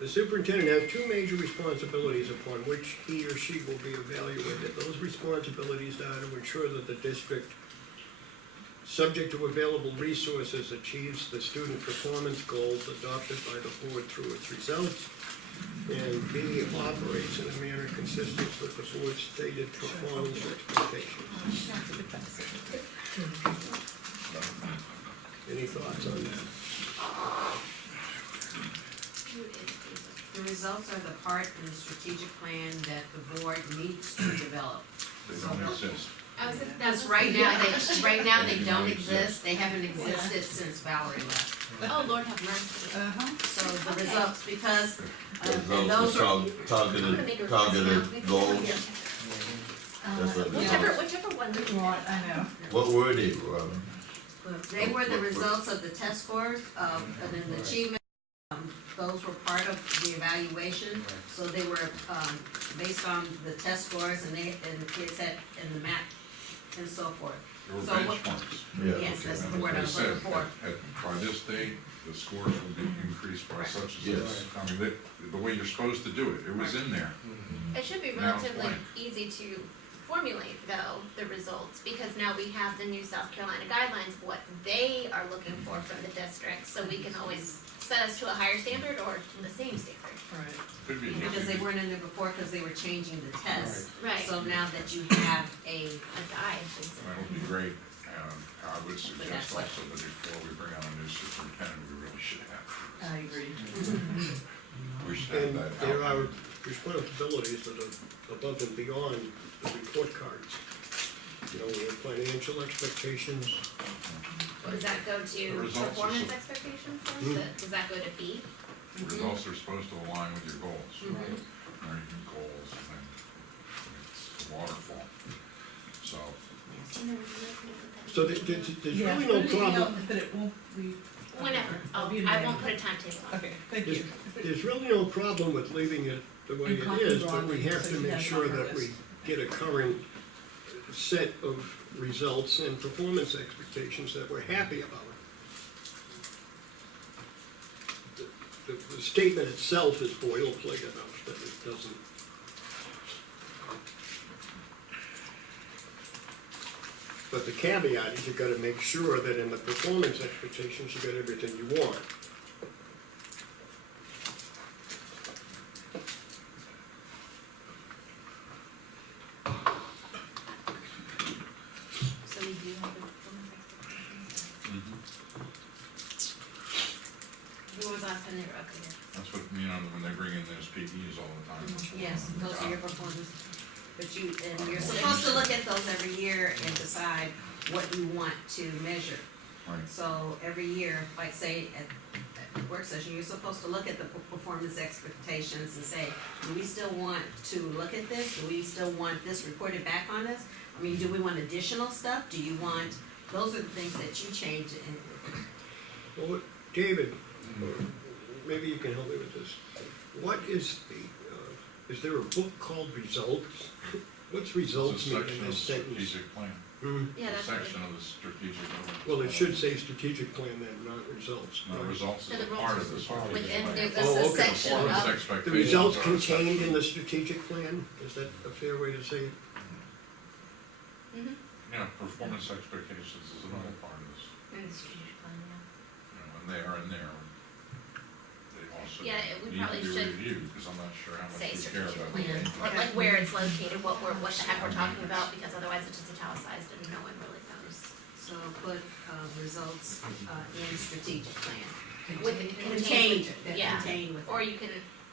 The superintendent has two major responsibilities upon which he or she will be evaluated. Those responsibilities are to ensure that the district, subject to available resources, achieves the student performance goals adopted by the board through its results, and B, operates in a manner consistent with the board's stated performance expectations. Any thoughts on that? Who is these? The results are the part in the strategic plan that the board needs to develop. They don't exist. I was, that's Because right now they don't exist, they haven't existed since Valerie left. Oh, Lord have mercy. So the Okay. results, because, Those those are, I'm gonna make targeted, a request now. targeted goals. Yeah. That's what it Whichever is. one. What, I know. What were they, Robin? they were the results of the test scores, and then the achievement. Those were part of the evaluation, so they were, based on the test scores and the kids had, and the math and so forth. There were So what- benchmarks. Yeah. Yes, that's the And word I they was said, looking for. by this date, the scores will be increased by such and Yes. such. I mean, the way you're supposed to do it, it was in there. It should be Now it's relatively blank. easy to formulate, though, the results, because now we have the new South Carolina guidelines, what they are looking for from the district, so we can always set us to a higher standard or to the same standard. Right. Could be. Because they weren't in there before, because they were changing the test. Right. So now that you have a, A guide, basically. That would be great. I would that's suggest what- also that before we bring on a new superintendent, we really should have. I agree. We should have And that there out. are responsibilities that are above and beyond the report cards. You know, we have financial expectations. What, does that go The to results are performance so- expectations Mhm. then? Does that go to B? The results are supposed to align with your goals. Mhm. Or your goals, and then it's a waterfall. So, So there's Yeah, really put no it in email, problem, but it won't be. Whenever, I'll oh, be in I my won't put a email. timetable on. Okay, thank there's, you. there's really no problem with leaving it the way And it copy is, but Robin, we have so to he make has it sure on her that we list. get a current set of results and performance expectations that we're happy about. The statement itself is boilerplate enough, but it doesn't. But the caveat is you gotta make sure that in the performance expectations, you got everything you want. So we do have the performance expectations. When was the last time they were updated? that's what, when they bring in those PEs all the time. yes, those are your performance. But and you're supposed to look at those every year and decide what you want to measure. Right. So every year, like say at the work session, you're supposed to look at the performance expectations and say, do we still want to look at this? Do we still want this reported back on us? I mean, do we want additional stuff? Do you want, those are the things that you change in. Well, David, maybe you can help me with this. What is is there a book called Results? What's results It's a mean section in of this the sentence? strategic plan. Yeah, A that's what section of the strategic. Well, it should say strategic plan then, not results. No, right? results So is the a part of the results strategic within, plan. there's Oh, a okay. section Performance of, The expectations results are a contained separate- in the strategic plan? Is that a fair way to say it? mhm, Yeah, performance expectations is another part of this, in the strategic plan, yeah. and they are in there. They also Yeah, we need probably to be should reviewed, because I'm not sure how much Say we care strategic about. plan, or like where it's located, what the heck we're talking about, because otherwise it's just italicized and no one really knows. So put, results, in strategic plan. With Contained, yeah, contained with. or you can,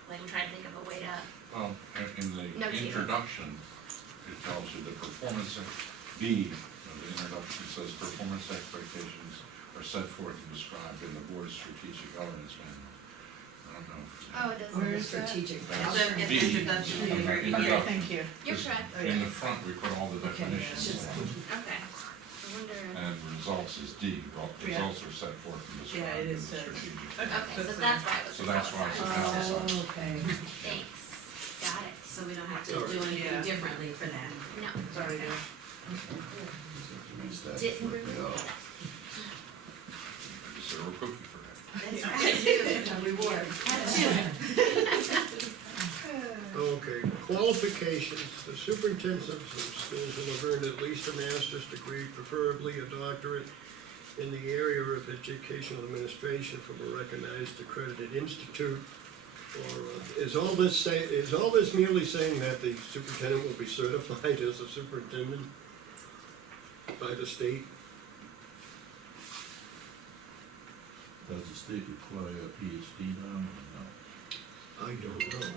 like, I'm trying to think of a way to, Well, in the Notate. introduction, it tells you the performance, B of the introduction says performance expectations are set forth and described in the board's strategic governance manual. I don't know. oh, it does. Where is that? Strategic. That's So in the B. introduction, In the Okay, introduction. thank you. You're Just correct, In the front, we put all the Okay. definitions. okay. wonder, And results is D, Yeah. results are set forth and Yeah, described it in the is, strategic. Okay, so that's why it was So that's why it's italicized. italicized. okay. Thanks, got it. So we don't have to Sorry. do anything Yeah. differently for that. No, Sorry, Okay. Restart didn't what really they know are. that. Is there a cookie for that? That's right. A reward. Okay, qualifications, the superintendent of schools will have earned at least a master's degree, preferably a doctorate in the area of educational administration from a recognized accredited institute. Or, is all this merely saying that the superintendent will be certified as a superintendent by the state? Does the state require a PhD now or I don't know.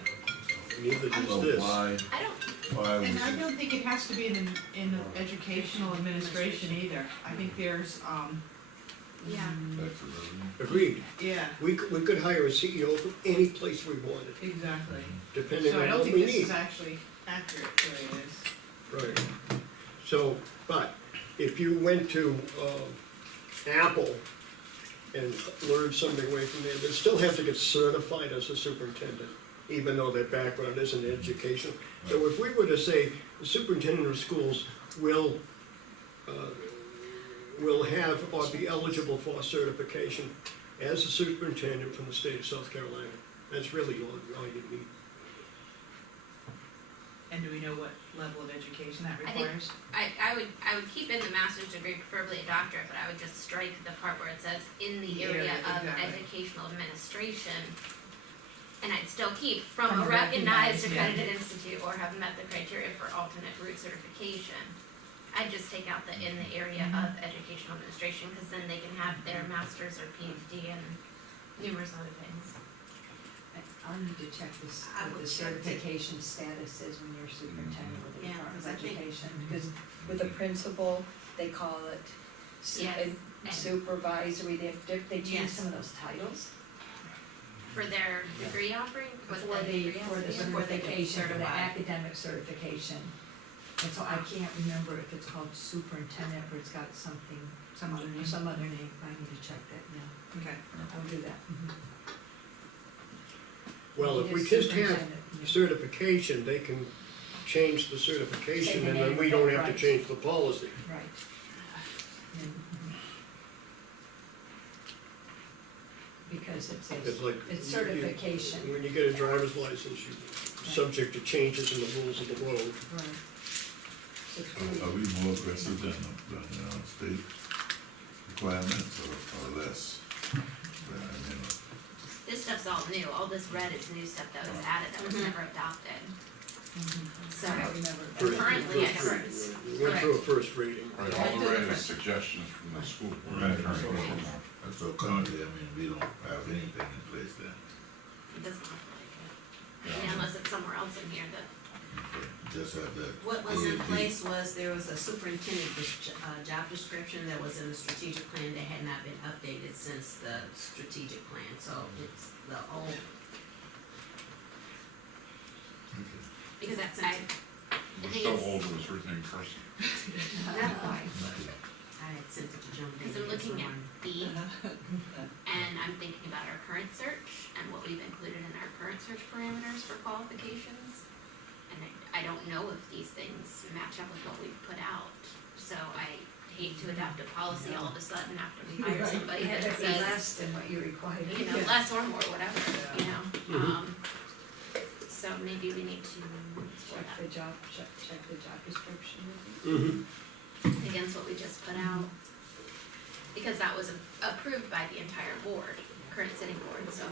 Neither no? does So this. why, I don't, why And I was it? don't think it has to be in educational administration either. I think there's, yeah, That's a little- Agreed. yeah, We could hire a CEO from any place we wanted, exactly. depending So I on don't what think we this need. is actually accurate the way it is. Right. So, but if you went to, Apple and learned something away from there, they still have to get certified as a superintendent, even though their background isn't educational. So if we were to say, the superintendent of schools will have or be eligible for certification as a superintendent from the state of South Carolina, that's really all you need. And do we know what level of education that I think- requires? I would keep in the master's degree, preferably a doctorate, but I would just strike the part where it says in the The area area, of exactly. educational administration. And I'd still keep from From a a recognized recognized, yeah. accredited institute or have met the criteria for alternate route certification. I'd just take out the in the area of educational administration, cause then they can have their master's or PhD and numerous other things. I'll need to check this, I what would the check it. certification status is when you're superintendent with the Yeah, Department 'cause I of think- Education. Because with a principal, they call it Yes, and supervisory, they change Yes. some of those titles. for their degree offering, for For the degree for the offering? Before they get certification, for the certified. academic certification. And so I can't remember if it's called superintendent or it's got something, Some other name? some other name, I need to check that, yeah, Okay. I'll do that. Well, if It we is just have superintendent, yeah. certification, they can change the certification, Say the and then name we of don't it, have to right. change the policy. Right. Because it says, It's like. it's you- you- certification. When you get a driver's license, you're subject to changes in the rules of the road. right. So it's Are really- we more aggressive than state requirements or less? This stuff's all new, all this red is new stuff that was added, that was Mhm. never adopted. So, I don't remember. First- currently, I first don't. reading. We went through a first reading. Right, all the red is suggestions from the school board Right. attorney. So currently, I mean, we don't have anything in place then. it doesn't look like it. Yeah, unless it's somewhere else in here that, Just have that. What was in AAP. place was there was a superintendent job description that was in the strategic plan that had not been updated since the strategic plan, so it's the old. Okay. because that's, That's I It was think so it's- old, it was written in cursive. that's why. I had sent it to Joan. Because I'm looking at B, and I'm thinking about our current search and what we've included in our current search parameters for qualifications. And I don't know if these things match up with what we've put out, so I hate to adopt a policy all of a sudden after we hire Right, somebody it had that to be says, less than what you required. you know, Yeah. less or more, whatever, you know? Mhm. So maybe we need to explore Check the that job, check the job description. Mm-hmm. against what we just put out. Because that was approved by the entire board, current sitting board, so.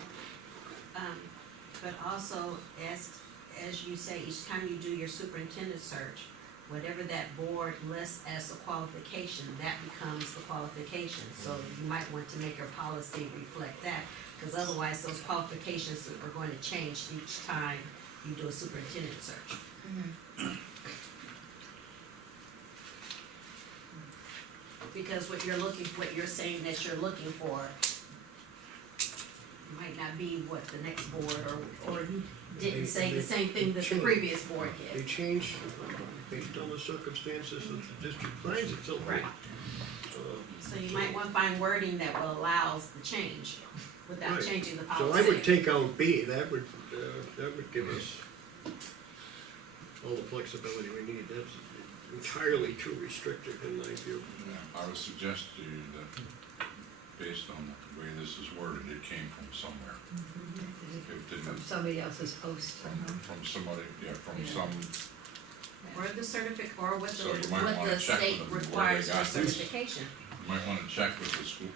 But also, as you say, each time you do your superintendent search, whatever that board lists as a qualification, that becomes the qualification. So you might want to make your policy reflect that, because otherwise those qualifications are going to change each time you do a superintendent search. Because what you're saying that you're looking for might not be what the next board or didn't say the same thing that the previous board They did. change based on the circumstances that the district finds itself in. Right. So you might want to find wording that will allows the change without Right. changing the So policy. I would take out B, that would give us all the flexibility we need. That's entirely too restrictive in my view. Yeah, I would suggest to you that, based on the way this is worded, it came from somewhere. It didn't, From somebody else's post. from somebody, yeah, from Yeah. some, Or the certificate, or what the, So you might what wanna the check state with them where they requires for got this. certification. you might wanna check with the school,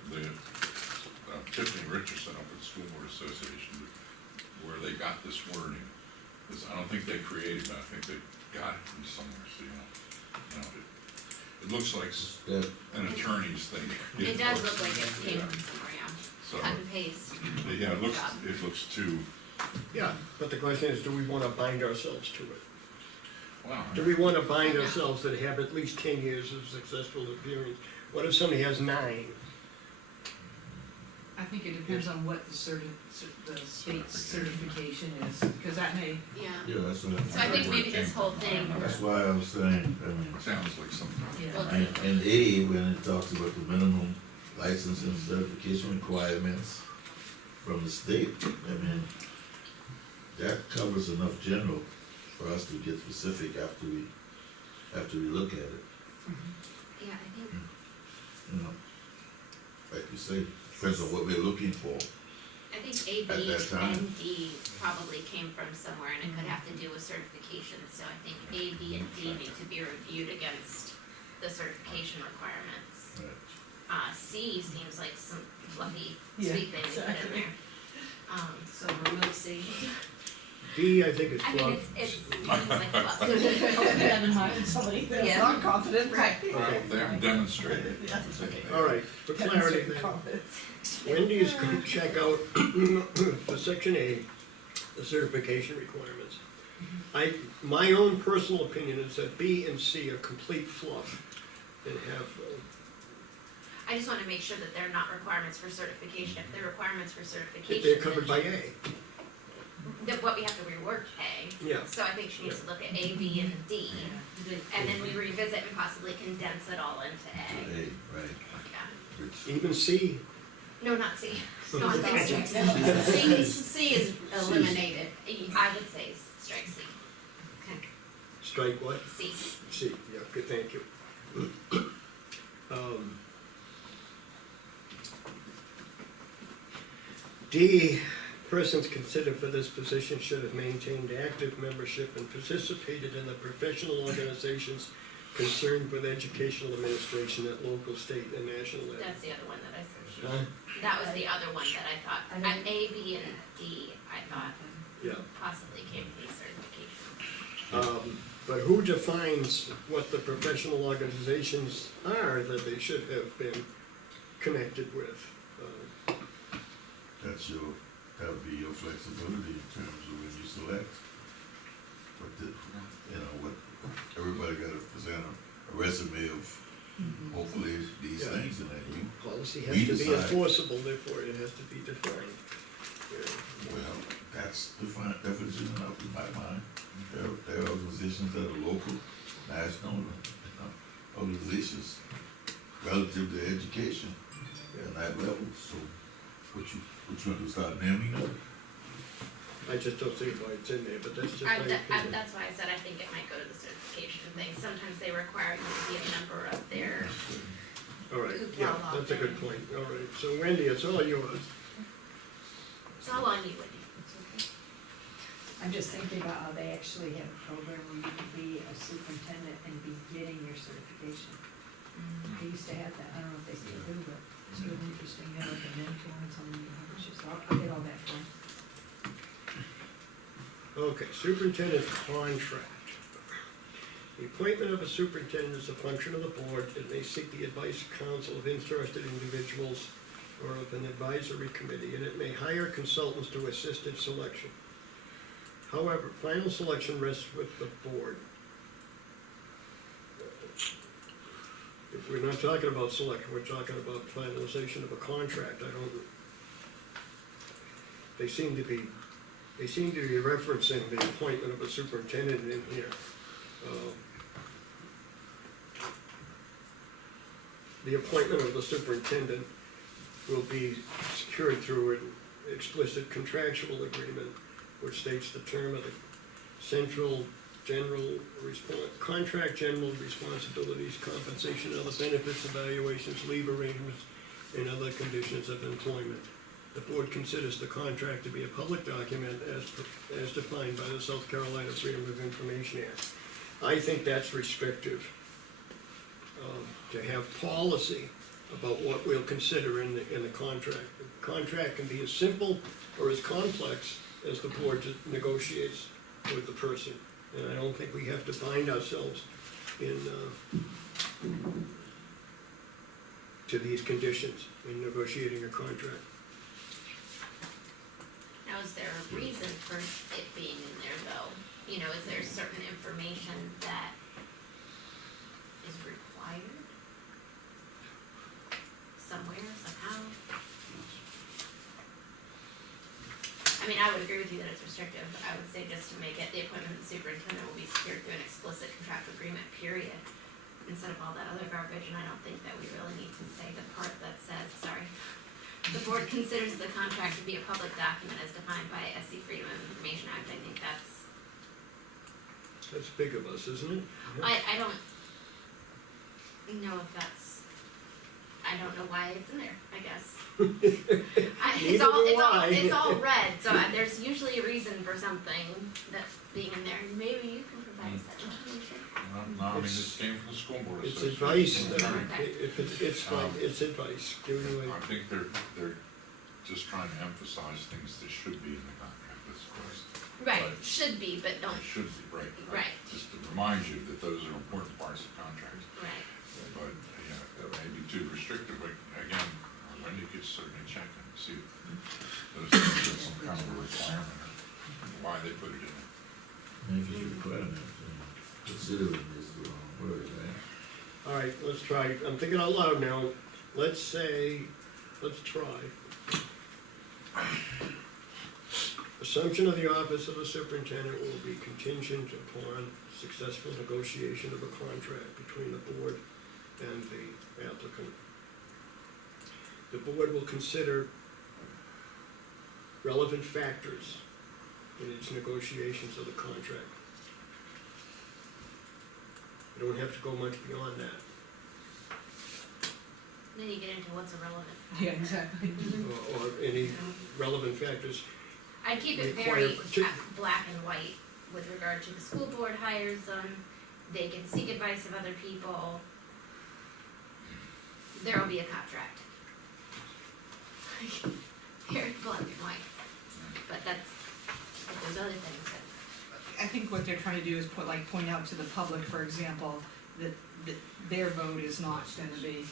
Tiffany Richardson up at the School Board Association, where they got this wording. Because I don't think they created it, I think they got it from somewhere, so it looks like That, an attorney's thing. It does look like it came Yeah. from somewhere, yeah. So, Cut and paste. yeah, it looks too, Yeah, but the question is, do we wanna bind ourselves to it? wow. Do we wanna bind ourselves that have at least 10 years of successful experience? What if somebody has 9? I think it depends on what the state certification is, because that may, Yeah. yeah, that's what. So I think maybe this whole thing, That's why I was saying, I mean, Sounds like something. well, and A, when it talks about the minimum license and certification requirements from the state, I mean, that covers enough general for us to get specific after we look at it, yeah, I think, you know. Like you say, depends on what we're looking for. I think A, At B, that time. and D probably came from somewhere and it could have to do with certification. So I think A, B, and D need to be reviewed against the certification requirements. Right. C seems like some fluffy, Yeah, sweet thing to put in exactly. there. So remove C. D, I think is I mean, fluff. it seems like fluff. haven't hired somebody that's Yeah. not confident, right? Well, they haven't demonstrated. That's okay. All right, for clarity then. Wendy is going to check out for section A, the certification requirements. My own personal opinion is that B and C are complete fluff and have, I just wanna make sure that they're not requirements for certification. If they're requirements for if certification, they're covered by then A. what we have to rework A. Yeah. So I think she needs to look at A, B, and D, and then we revisit and possibly condense it all into A. A, right, Yeah. which, Even C, No, not C. No, I think strike C, C. C is eliminated. I would say strike C. strike what? C. C, yeah, good, thank you. D, persons considered for this position should have maintained active membership and participated in the professional organizations concerned with educational administration at local, state, and national level. That's the other one that I said. Huh? That was the other one that I thought, I don't- A, B, and D, I thought Yeah, possibly came from the certification. but who defines what the professional organizations are that they should have been connected with? that's that would be your flexibility in terms of when you select. But what, everybody gotta present a resume of hopefully these Yeah. things, and then you, Policy We has to be decide. enforceable, therefore it has to be defined. well, that's definition enough in my mind. There are organizations that are local, national, organizations relative to education at that level, so what you want to start naming them? I just don't see why it's in there, but that's just my opinion. That's why I said I think it might go to the certification thing. Sometimes they require you to be a member of their, All right, Hoopla yeah, law that's a good thing. point, all right, so Wendy, it's all yours. it's all on you, Wendy. I'm just thinking about how they actually have a program where you can be a superintendent and be getting your certification. They used to have that, I don't know if they still do, but it's really interesting, they have like a mentor and something, so I'll get all that for them. Okay, superintendent's contract. The appointment of a superintendent is a function of the board. It may seek the advice and counsel of interested individuals or of an advisory committee, and it may hire consultants to assist in selection. However, final selection rests with the board. If we're not talking about selection, we're talking about finalization of a contract. They seem to be referencing the appointment of a superintendent in here. the appointment of the superintendent will be secured through an explicit contractual agreement which states the term of the contract general responsibilities, compensation, other benefits, evaluations, leave arrangements, and other conditions of employment. The board considers the contract to be a public document as defined by the South Carolina Freedom of Information Act. I think that's restrictive, to have policy about what we'll consider in the contract. The contract can be as simple or as complex as the board negotiates with the person. And I don't think we have to bind ourselves in, to these conditions in negotiating a contract. Now, is there a reason for it being in there though? You know, is there certain information that is required? Somewhere, somehow? I mean, I would agree with you that it's restrictive. I would say just to make it, the appointment of the superintendent will be secured through an explicit contractual agreement, period. Instead of all that other garbage, and I don't think that we really need to say the part that says, sorry. The board considers the contract to be a public document as defined by SC Freedom of Information Act. I think that's Big of us, isn't it? I don't know if that's, I don't know why it's in there, I guess. It's all red, so there's usually a reason for something that's being in there, and maybe you can provide us that information. No, I mean, this came from the school board. It's association. advice, it's fine, it's advice, giving away. I think they're just trying to emphasize things that should be in the contract, that's course. Right, But- should be, but don't, It should be, right. Right. Just to remind you that those are important parts of contracts. right. But, yeah, that may be too restrictive, but again, Wendy could certainly check and see if those things are some kind of a requirement or why they put it in there. And if it's requirement, considering is the wrong word, right? All right, let's try, I'm thinking out loud now, let's try. Assumption of the office of the superintendent will be contingent upon successful negotiation of a contract between the board and the applicant. The board will consider relevant factors in its negotiations of the contract. You don't have to go much beyond that. Then you get into what's irrelevant. Yeah, exactly. Or any relevant factors. I keep it Require very partic- black and white with regard to the school board hires them, they can seek advice of other people. There will be a contract. Very black and white, but there's other things that, I think what they're trying to do is point out to the public, for example, that their vote is not gonna be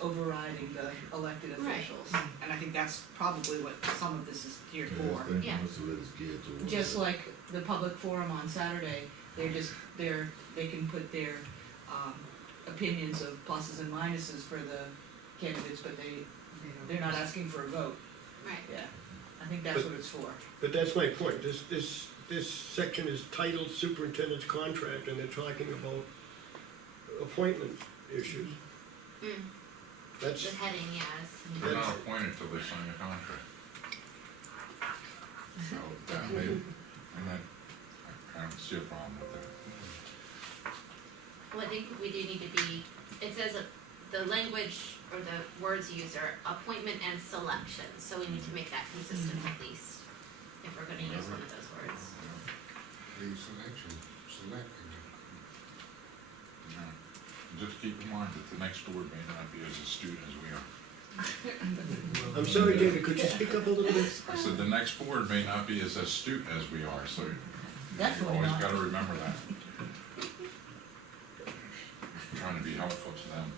overriding the elected Right. officials. And I think that's probably what some of this is geared I for. think Yeah. most of it is geared towards. Just like the public forum on Saturday, they can put their, opinions of pluses and minuses for the candidates, but they're not asking for a vote. right, Yeah, I think that's what it's for. But that's my point, this section is titled Superintendent's Contract, and they're talking about appointment issues. That's, the heading, yes. They're not appointed till they sign the contract. So that may, and that, I don't see a problem with that. Well, I think we do need to be, it says that the language or the words used are appointment and selection, so we need to make that consistent at least, if we're gonna use one of those words. The selecting. Yeah. And just keep in mind that the next board may not be as astute as we are. I'm sorry, David, could you speak up a little bit? I said the next board may not be as astute as we are, so you Definitely always not. gotta remember that. Trying to be helpful to them.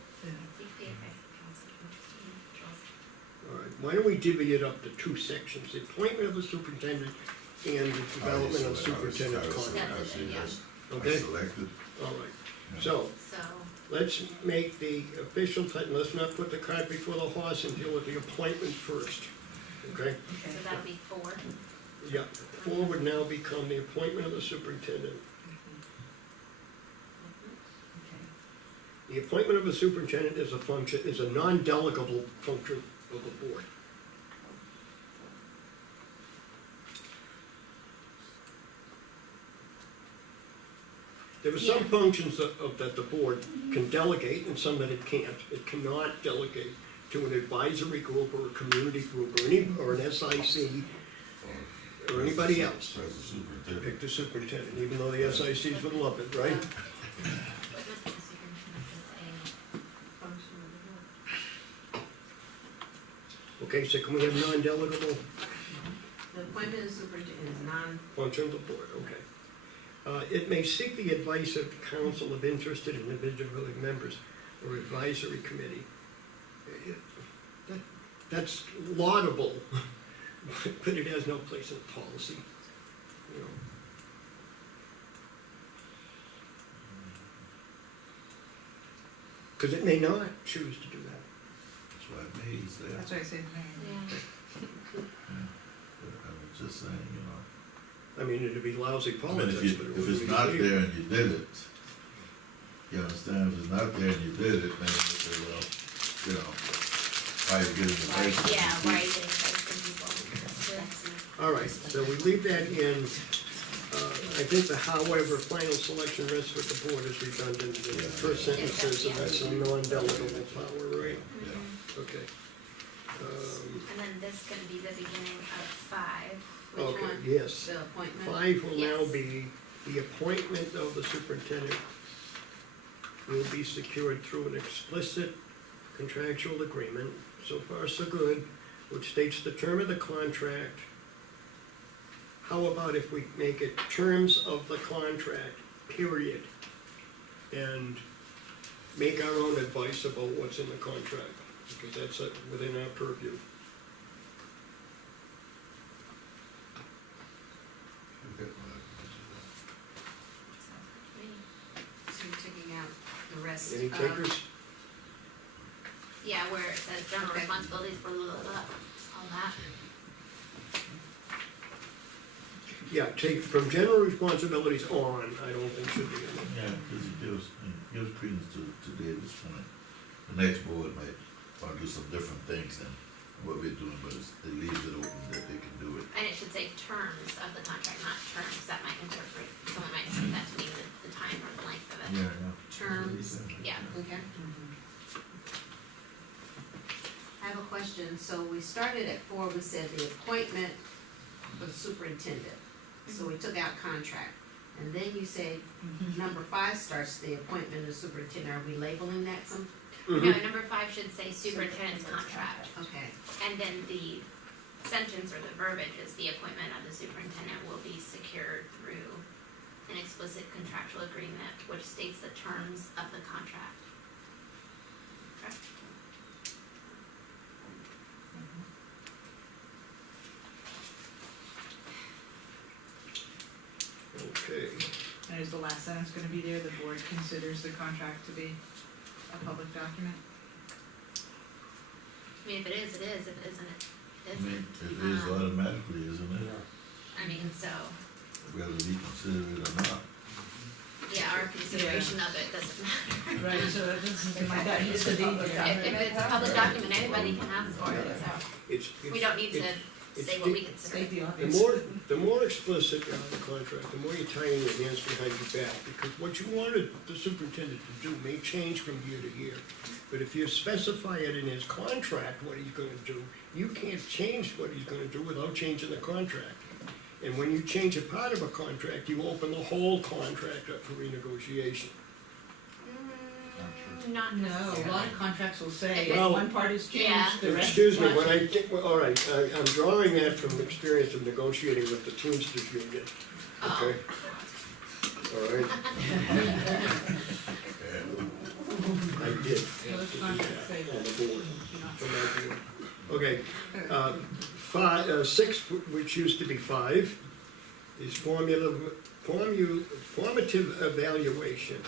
Seek the advice of counsel to understand trust. All right, why don't we divvy it up to two sections, the appointment of the superintendent and the development of superintendent's contract, That's it, yeah. okay? Selected. All right, so, So, let's make the official title, let's not put the cart before the horse and deal with the appointment first, okay? so that'll be 4. Yeah, 4 would now become the appointment of the superintendent. Okay. The appointment of a superintendent is a non-delegable function of the board. There are some Yeah. functions that the board can delegate and some that it can't. It cannot delegate to an advisory group or a community group or an SIC or anybody else. As a superintendent. Pick the superintendent, even though the SICs would love it, right? Appointment of the superintendent is Function of the board. Okay, so can we have non-delegable The appointment of superintendent is non, function of the board, okay. It may seek the advice of council of interested individual members or advisory committee. That's laudable, but it has no place in policy, you know. Because it may not choose to do that. That's why it means that. That's why I said, a, yeah. I was just saying, you know. I mean, it'd be lousy I mean, politics, but it if wouldn't it's be not legal. there and you did it, you understand, if it's not there and you did it, then you say, well, you know, why are you getting the Right, advice? yeah, why are you getting advice from people? All right, so we leave that in. I think the however, final selection rests with the board is redundant. The first sentence says that that's a non-delegable power, right? Yeah. Okay. And then this could be the beginning of 5. which Okay, one? yes. The appointment? 5 will now Yes. be, the appointment of the superintendent will be secured through an explicit contractual agreement, so far so good, which states the term of the contract. How about if we make it terms of the contract, period, and make our own advice about what's in the contract, because that's within our purview. Okay. So you're taking out the rest Any of. takers? Yeah, where it says general Okay. responsibilities, blah, blah, blah, blah, all that. Yeah, take from general responsibilities on, I don't think should be in there. Yeah, because it gives credence to David's point. The next board might want to do some different things than what we're doing, but it leaves it open that they can do it. And it should say terms of the contract, not terms, that might interpret, someone might see that to mean the time or the length of it. Yeah. Terms. Yeah. Okay. I have a question, so we started at 4, we said the appointment of superintendent, so we took out contract. And then you said number 5 starts the appointment of superintendent, are we labeling that some? No, Mhm. number 5 should say superintendent's contract, Okay, and then the sentence or the verbiage is the appointment of the superintendent will be secured through an explicit contractual agreement which states the terms of the contract. Correct? Okay, and is the last sentence gonna be there, the board considers the contract to be a public document? I mean, if it is, it is, if it isn't, it I mean, isn't. it is automatically, isn't it? I mean, so, Whether we consider it or not. yeah, our consideration of it doesn't matter. Right, so that doesn't, that needs to be there. If it's a public document, anybody can ask for it, so we don't need to say what we consider. State the The obvious. the more explicit the contract, the more you're tying your hands behind your back, because what you wanted the superintendent to do may change from year to year. But if you specify it in his contract, what he's gonna do, you can't change what he's gonna do without changing the contract. And when you change a part of a contract, you open the whole contract up for renegotiation. Not No, a necessarily. lot of contracts will say, if Well, one part is yeah. changed, the rest Excuse is me, not. when I think, well, all right, I'm drawing that from the experience of negotiating with the Teamsters Union, Oh. okay? All right, I did. Those contracts say On that. the board, you know. from that board. Okay, 6, which used to be 5, is formative evaluation.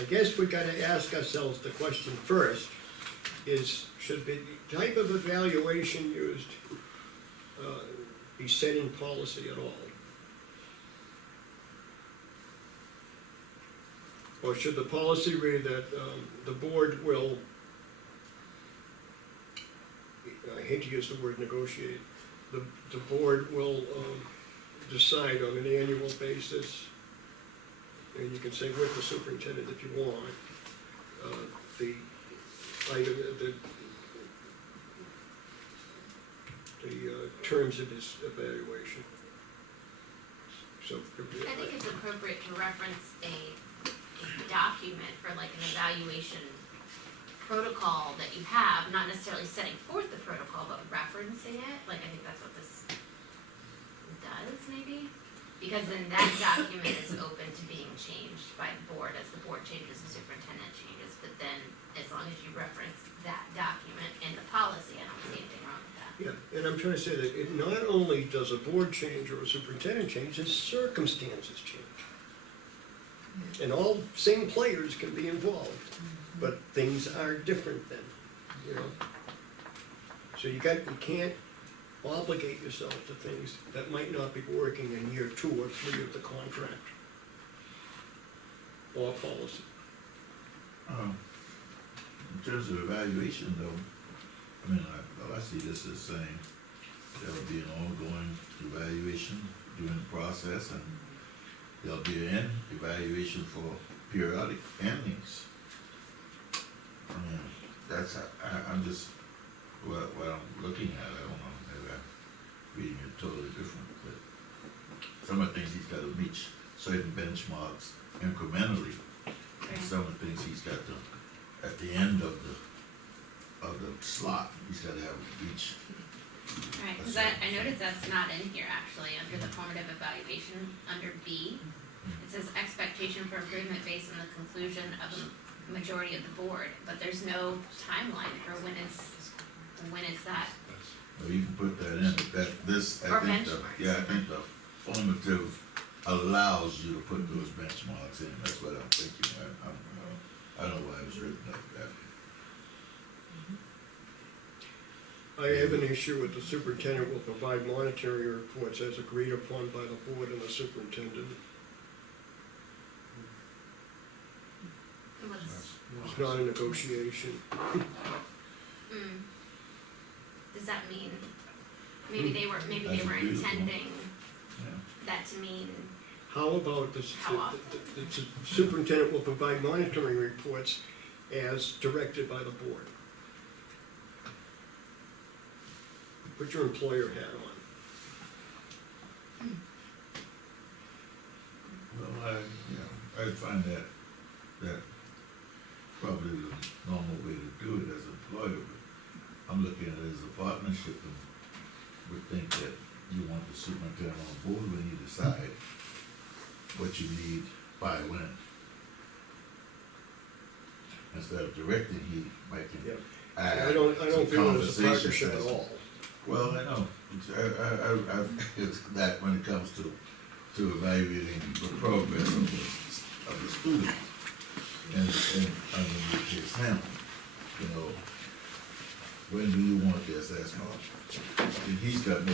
I guess we gotta ask ourselves the question first, should the type of evaluation used be set in policy at all? Or should the policy read that, the board will, I hate to use the word negotiate, the board will, decide on an annual basis, and you can say with the superintendent if you want, the item, the terms of his evaluation. So, I think it's appropriate to reference a document for like an evaluation protocol that you have, not necessarily setting forth the protocol, but referencing it, like I think that's what this does maybe. Because then that document is open to being changed by the board as the board changes, the superintendent changes, but then as long as you reference that document in the policy, I don't see anything wrong with that. yeah, and I'm trying to say that it not only does a board change or a superintendent change, his circumstances change. And all same players can be involved, but things are different then, you know? So you can't obligate yourself to things that might not be working in year 2 or 3 of the contract or policy. In terms of evaluation though, I mean, I see this as saying there'll be an ongoing evaluation during the process, and there'll be an evaluation for periodic endings. I mean, that's, I'm just, what I'm looking at, I don't know, maybe I'm reading it totally different, but some of the things he's gotta reach certain benchmarks incrementally, and some of the things he's got to, at the end of the slot, he's gotta have each. Right, cause I noticed that's not in here actually, under the formative evaluation, under B. It says expectation for improvement based on the conclusion of a majority of the board, but there's no timeline for when is that? Well, you can put that in, but Or I think benchmarks. the formative allows you to put those benchmarks in, that's what I'm thinking. I don't know why it was written like that. I have an issue with the superintendent will provide monetary reports as agreed upon by the board and the superintendent. It's not a negotiation. Does that mean, maybe they were That's beautiful. intending Yeah. that to mean, How about this, How often? the superintendent will provide monitoring reports as directed by the board? Put your employer hat on. Well, I find that probably the normal way to do it as an employer, but I'm looking at it as a partnership and would think that you want the superintendent on board when you decide what you need by when. Instead of directing, he might can Yeah. add I don't some feel it as a conversation partnership at as- all. Well, I know, it's that when it comes to evaluating the progress of the student and underneath his handle, you know, when do you want the assessment? And he's got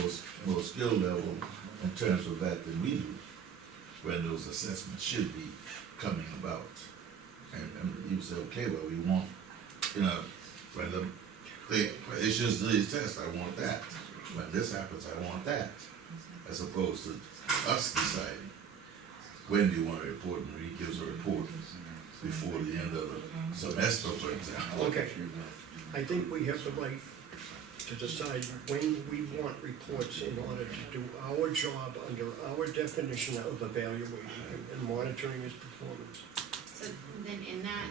more skill level in terms of that than we do, when those assessments should be coming about. And you say, okay, well, we want, you know, when it's just these tests, I want that. When this happens, I want that. As opposed to us deciding, when do you want to report, and when he gives a report before the end of the semester, for example. Okay, I think we have the right to decide when we want reports in order to do our job under our definition of evaluating and monitoring his performance. so then in that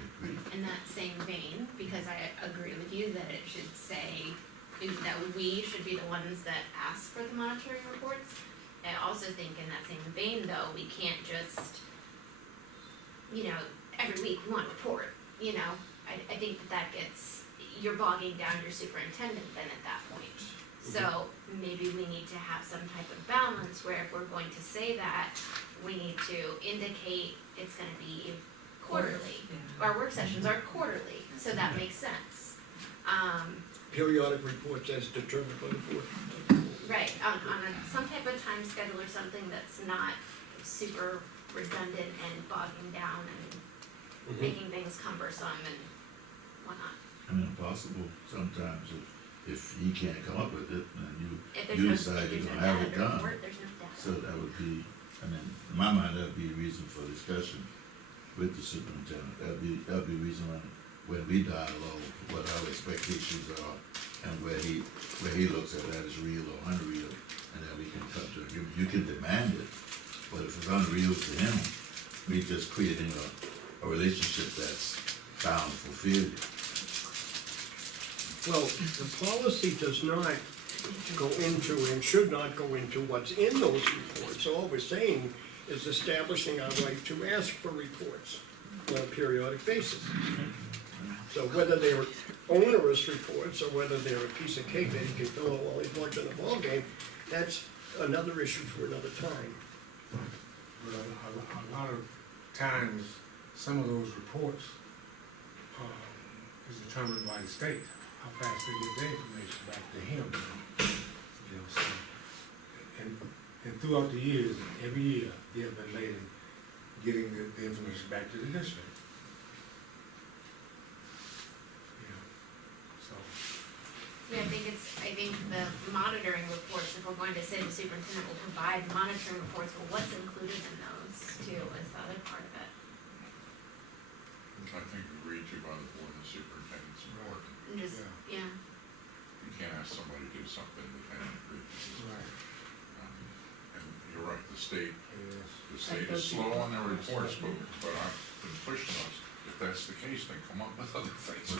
same vein, because I agree with you that it should say that we should be the ones that ask for the monitoring reports. I also think in that same vein though, we can't just, every week we want a report, I think that gets, you're bogging down your superintendent then at that point. So maybe we need to have some type of balance where if we're going to say that, we need to indicate it's gonna be quarterly. Our work sessions are quarterly, so that makes sense. Periodic reports as determined by the board. Right, on some type of time schedule or something that's not super redundant and bogging down and making things cumbersome and whatnot. I mean, possible sometimes if he can't come up with it, and If there's you no, decide if you're there's no gonna have data it to done. report, there's no data. So that would be, I mean, in my mind, that'd be a reason for discussion with the superintendent. That'd be a reason when we dialogue what our expectations are and where he looks at that as real or unreal, and then we can come to, you can demand it, but if it's unreal to him, we just creating a relationship that's bound for failure. Well, the policy does not go into and should not go into what's in those reports. All we're saying is establishing our right to ask for reports on a periodic basis. So whether they're onerous reports or whether they're a piece of cake that he can fill out while he's watching the ballgame, that's another issue for another time. But a lot of times, some of those reports, is determined by the state, how fast they get their information back to him. You know, so, and throughout the years, every year, they have been late in getting the information back to the district. You know, so. Yeah, I think the monitoring reports, if we're going to say the superintendent will provide monitoring reports, well, what's included in those too, is the other part of it. I think agreed to by the board and the superintendent's important. And just, yeah, You can't ask somebody to do something that they don't agree with. Right. And you're right, the state Yes. is slow on their reports, but I've been pushing us. If that's the case, then come up with other things.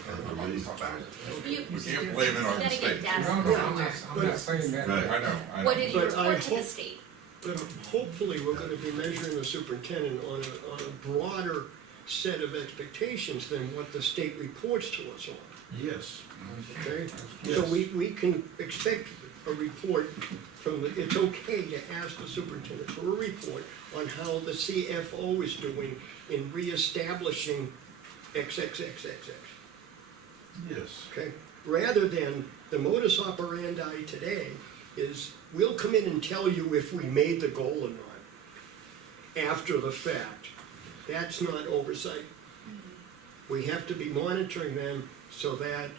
We can't blame it on the gotta state. get data No, from no, I'm somewhere. not saying that. Right. I know. What did he But I report to the hope- state? But hopefully, we're gonna be measuring the superintendent on a broader set of expectations than what the state reports to us on, Yes. okay? Yes. So we can expect a report from it's okay to ask the superintendent for a report on how the CFO is doing in reestablishing XXXXX, Yes. okay? Rather than the modus operandi today is, we'll come in and tell you if we made the goal or not, after the fact. That's not oversight. We have to be monitoring them so that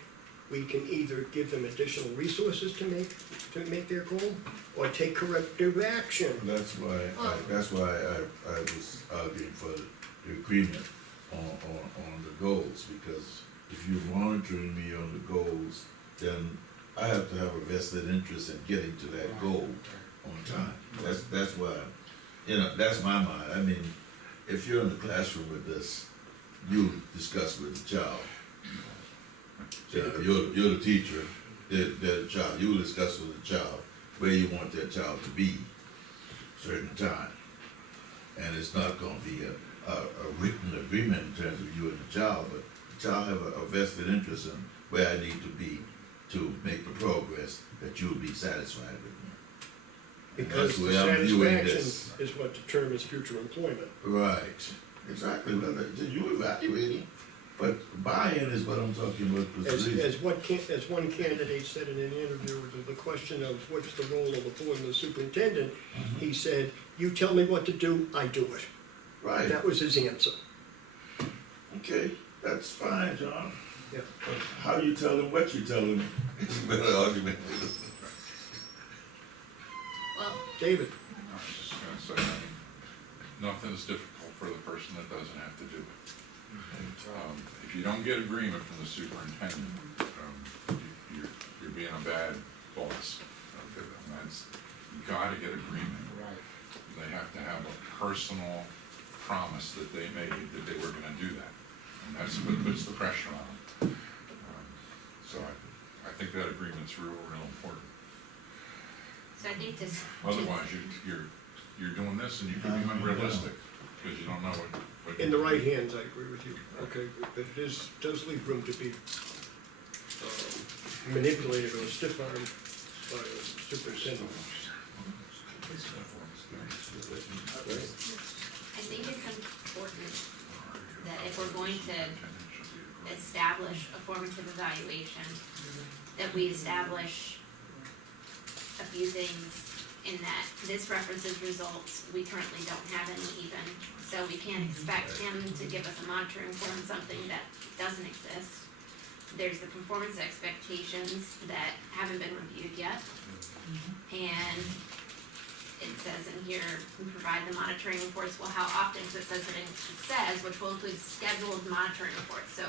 we can either give them additional resources to make their goal, or take corrective action. That's why I was arguing for the agreement on the goals, because if you're monitoring me on the goals, then I have to have a vested interest in getting to that goal on time. That's why, that's my mind. I mean, if you're in the classroom with this, you discuss with the child. You're the teacher, they're the child, you discuss with the child where you want that child to be certain time. And it's not gonna be a written agreement in terms of you and the child, but the child have a vested interest in where I need to be to make the progress that you'll be satisfied with me. And Because that's the where I'm viewing satisfaction this. is what determines future employment. Right, exactly, well, you evaluating, but buy-in is what I'm talking about. As one candidate said in an interview, to the question of what's the role of the board and the superintendent, he said, you tell me what to do, I do it. Right, That was his answer. okay, that's fine, John. Yeah. But how you tell them what you tell them is a better argument. Well, David, I was just gonna say, nothing's difficult for the person that doesn't have to do it. If you don't get agreement from the superintendent, you're being a bad boss. Okay, and that's, you gotta get agreement. Right. They have to have a personal promise that they made that they were gonna do that. And that's what puts the pressure on them. So I think that agreement's real important. so I think this. Otherwise, you're doing this and you could be unrealistic, because you don't know what. in the right hands, I agree with you, okay, but it does leave room to be manipulated or stiff-armed by the superintendent. I think it's important that if we're going to establish a formative evaluation, that we establish a few things in that this references results, we currently don't have any even, so we can't expect him to give us a monitoring report on something that doesn't exist. There's the performance expectations that haven't been reviewed yet. And it says in here, we provide the monitoring reports, well, how often, so it says it says, which will include scheduled monitoring reports, so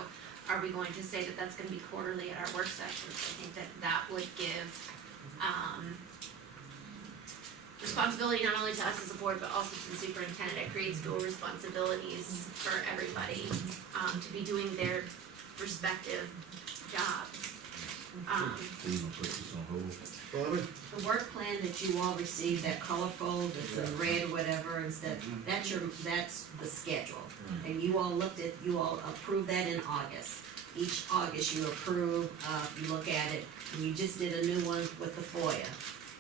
are we going to say that that's gonna be quarterly at our work sessions? I think that that would give, responsibility not only to us as a board, but also to the superintendent. It creates dual responsibilities for everybody, to be doing their respective jobs. Even put this on hold. Robin? The work plan that you all received, that colorful, that's in red, whatever, instead, that's the schedule. And you all you all approved that in August. Each August you approve, you look at it, and you just did a new one with the FOIA.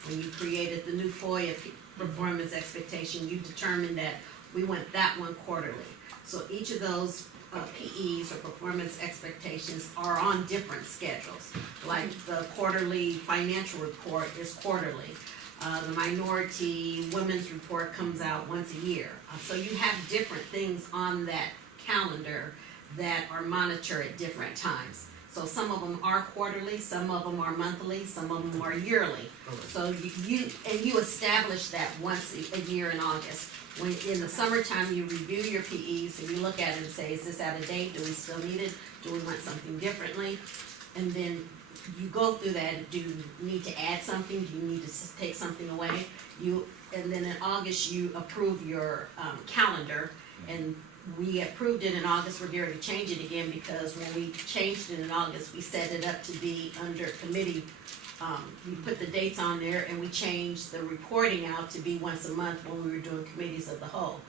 When you created the new FOIA performance expectation, you determined that we want that one quarterly. So each of those PEs or performance expectations are on different schedules. Like the quarterly financial report is quarterly. The minority women's report comes out once a year. So you have different things on that calendar that are monitored at different times. So some of them are quarterly, some of them are monthly, some of them are yearly. So you establish that once a year in August. When in the summertime, you review your PEs and you look at it and say, is this out of date? Do we still need it? Do we want something differently? And then you go through that. Do you need to add something? Do you need to take something away? And then in August, you approve your calendar, and we approved it in August. We're going to change it again because when we changed it in August, we set it up to be under committee. We put the dates on there and we changed the reporting out to be once a month when we were doing committees of the whole.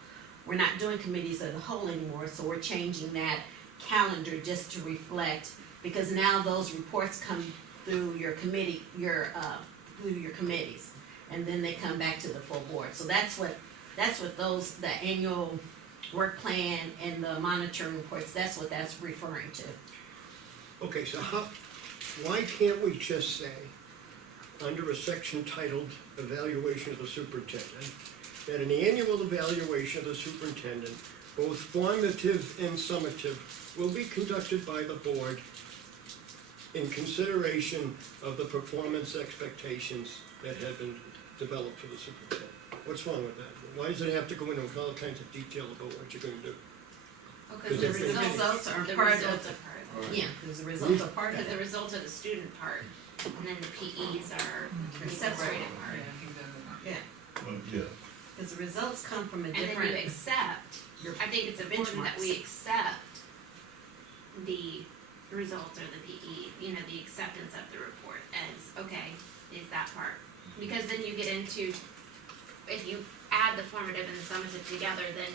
We're not doing committees of the whole anymore, so we're changing that calendar just to reflect, because now those reports come through your committee, through your committees, and then they come back to the full board. So that's what the annual work plan and the monitoring reports, that's what that's referring to. Okay, so why can't we just say, under a section titled Evaluation of the Superintendent, that an annual evaluation of the superintendent, both formative and summative, will be conducted by the board in consideration of the performance expectations that have been developed for the superintendent? What's wrong with that? Why does it have to go into all kinds of detail about what you're gonna do? Because the results are The part results of, are part of it. yeah, because the results are part of Because the it. results are the student part, and then the PEs are the separated part. Yeah, Well, yeah, because the results come from a And then you different, accept, I think it's important that we benchmarks. accept the results or the PE, the acceptance of the report as, okay, is that part. Because then you get into, if you add the formative and the summative together, then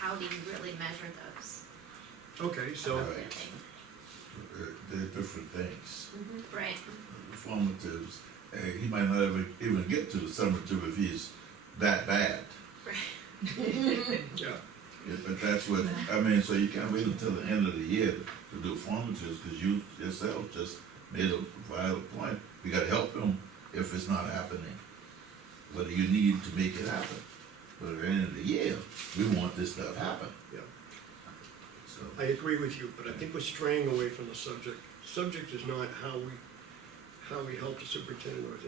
how do you really measure those? Okay, so, Right. They're different things. Right, The formatives, he might not ever even get to the summative if he's that bad. yeah, Yeah, but that's what, I mean, so you can't wait until the end of the year to do formatives, because you yourself just made a vital point. We gotta help him if it's not happening. What do you need to make it happen? But at the end of the year, we want this stuff happen. yeah. So, I agree with you, but I think we're straying away from the subject. The subject is not how we help the superintendent or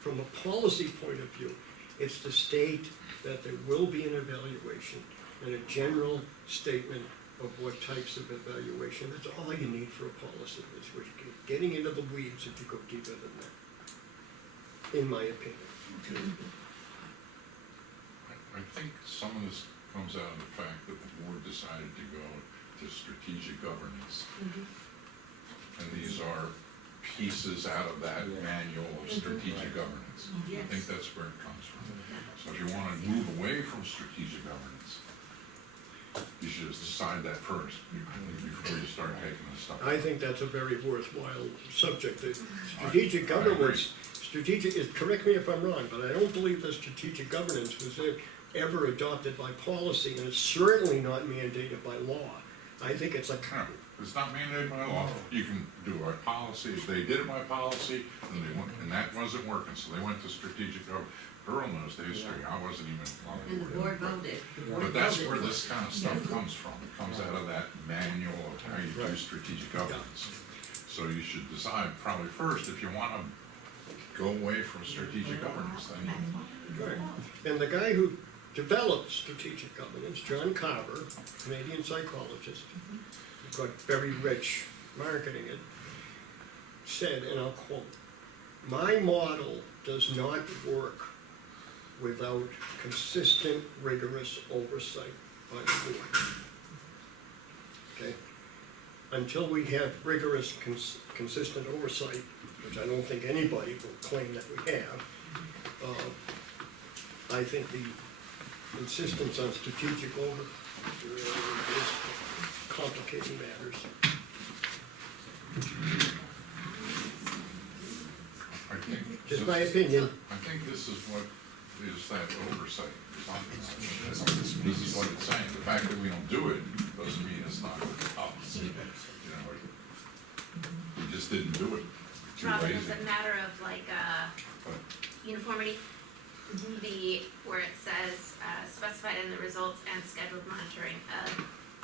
from a policy point of view. It's to state that there will be an evaluation and a general statement of what types of evaluation. That's all you need for a policy. It's we're getting into the weeds if you go deeper than that, in my opinion. I think some of this comes out of the fact that the board decided to go to strategic governance. And these are pieces out of that manual of strategic governance. I think that's where it comes from. So if you wanna move away from strategic governance, you should decide that first, before you start taking this stuff. I think that's a very worthwhile subject. The strategic governance, correct me if I'm wrong, but I don't believe that strategic governance was ever adopted by policy, and it's certainly not mandated by law. I think it's like, It's not mandated by law. You can do a policy, if they did it by policy, and they went, and that wasn't working, so they went to strategic government. Earl knows the history, I wasn't even on And the board voted. The board But that's voted where for this it. kind of stuff comes from. It comes out of that manual of how you do strategic governance. So you should decide probably first if you wanna go away from strategic governance, then you Right. And the guy who developed strategic governance, John Carver, Canadian psychologist, got very rich marketing it, said, and I'll quote, "My model does not work without consistent, rigorous oversight by the board." Okay? Until we have rigorous, consistent oversight, which I don't think anybody will claim that we have, I think the insistence on strategic is complicating matters. I think. Just my opinion. I think this is what is that oversight you're talking about. This is what it's saying. The fact that we don't do it doesn't mean it's not us. You know, we just didn't do it. Too Robin, lazy. it's a matter of like, But uniformity. The, where it says, specified in the results and scheduled monitoring of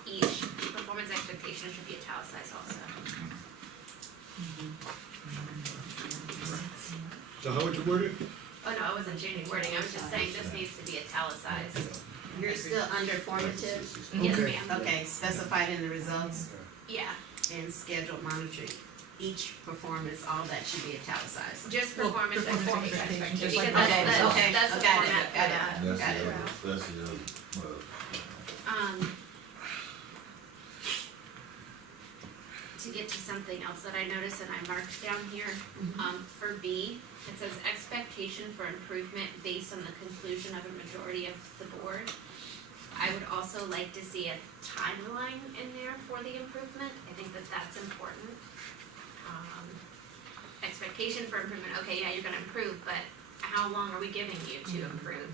each performance expectation should be italicized also. So how would you word it? Oh, no, I wasn't changing wording, I was just saying this needs to be italicized. You're still under formative? Yes, Okay. ma'am. Okay, specified in the results Yeah, and scheduled monitoring. Each performance, all that should be italicized. just performance performance expectation, just because like that's the, okay, that's the got it, format got it. for That's Got it. the other, that's the other, To get to something else that I noticed and I marked down here, for B, it says expectation for improvement based on the conclusion of a majority of the board. I would also like to see a timeline in there for the improvement, I think that that's important. Expectation for improvement, okay, yeah, you're gonna improve, but how long are we giving you to improve?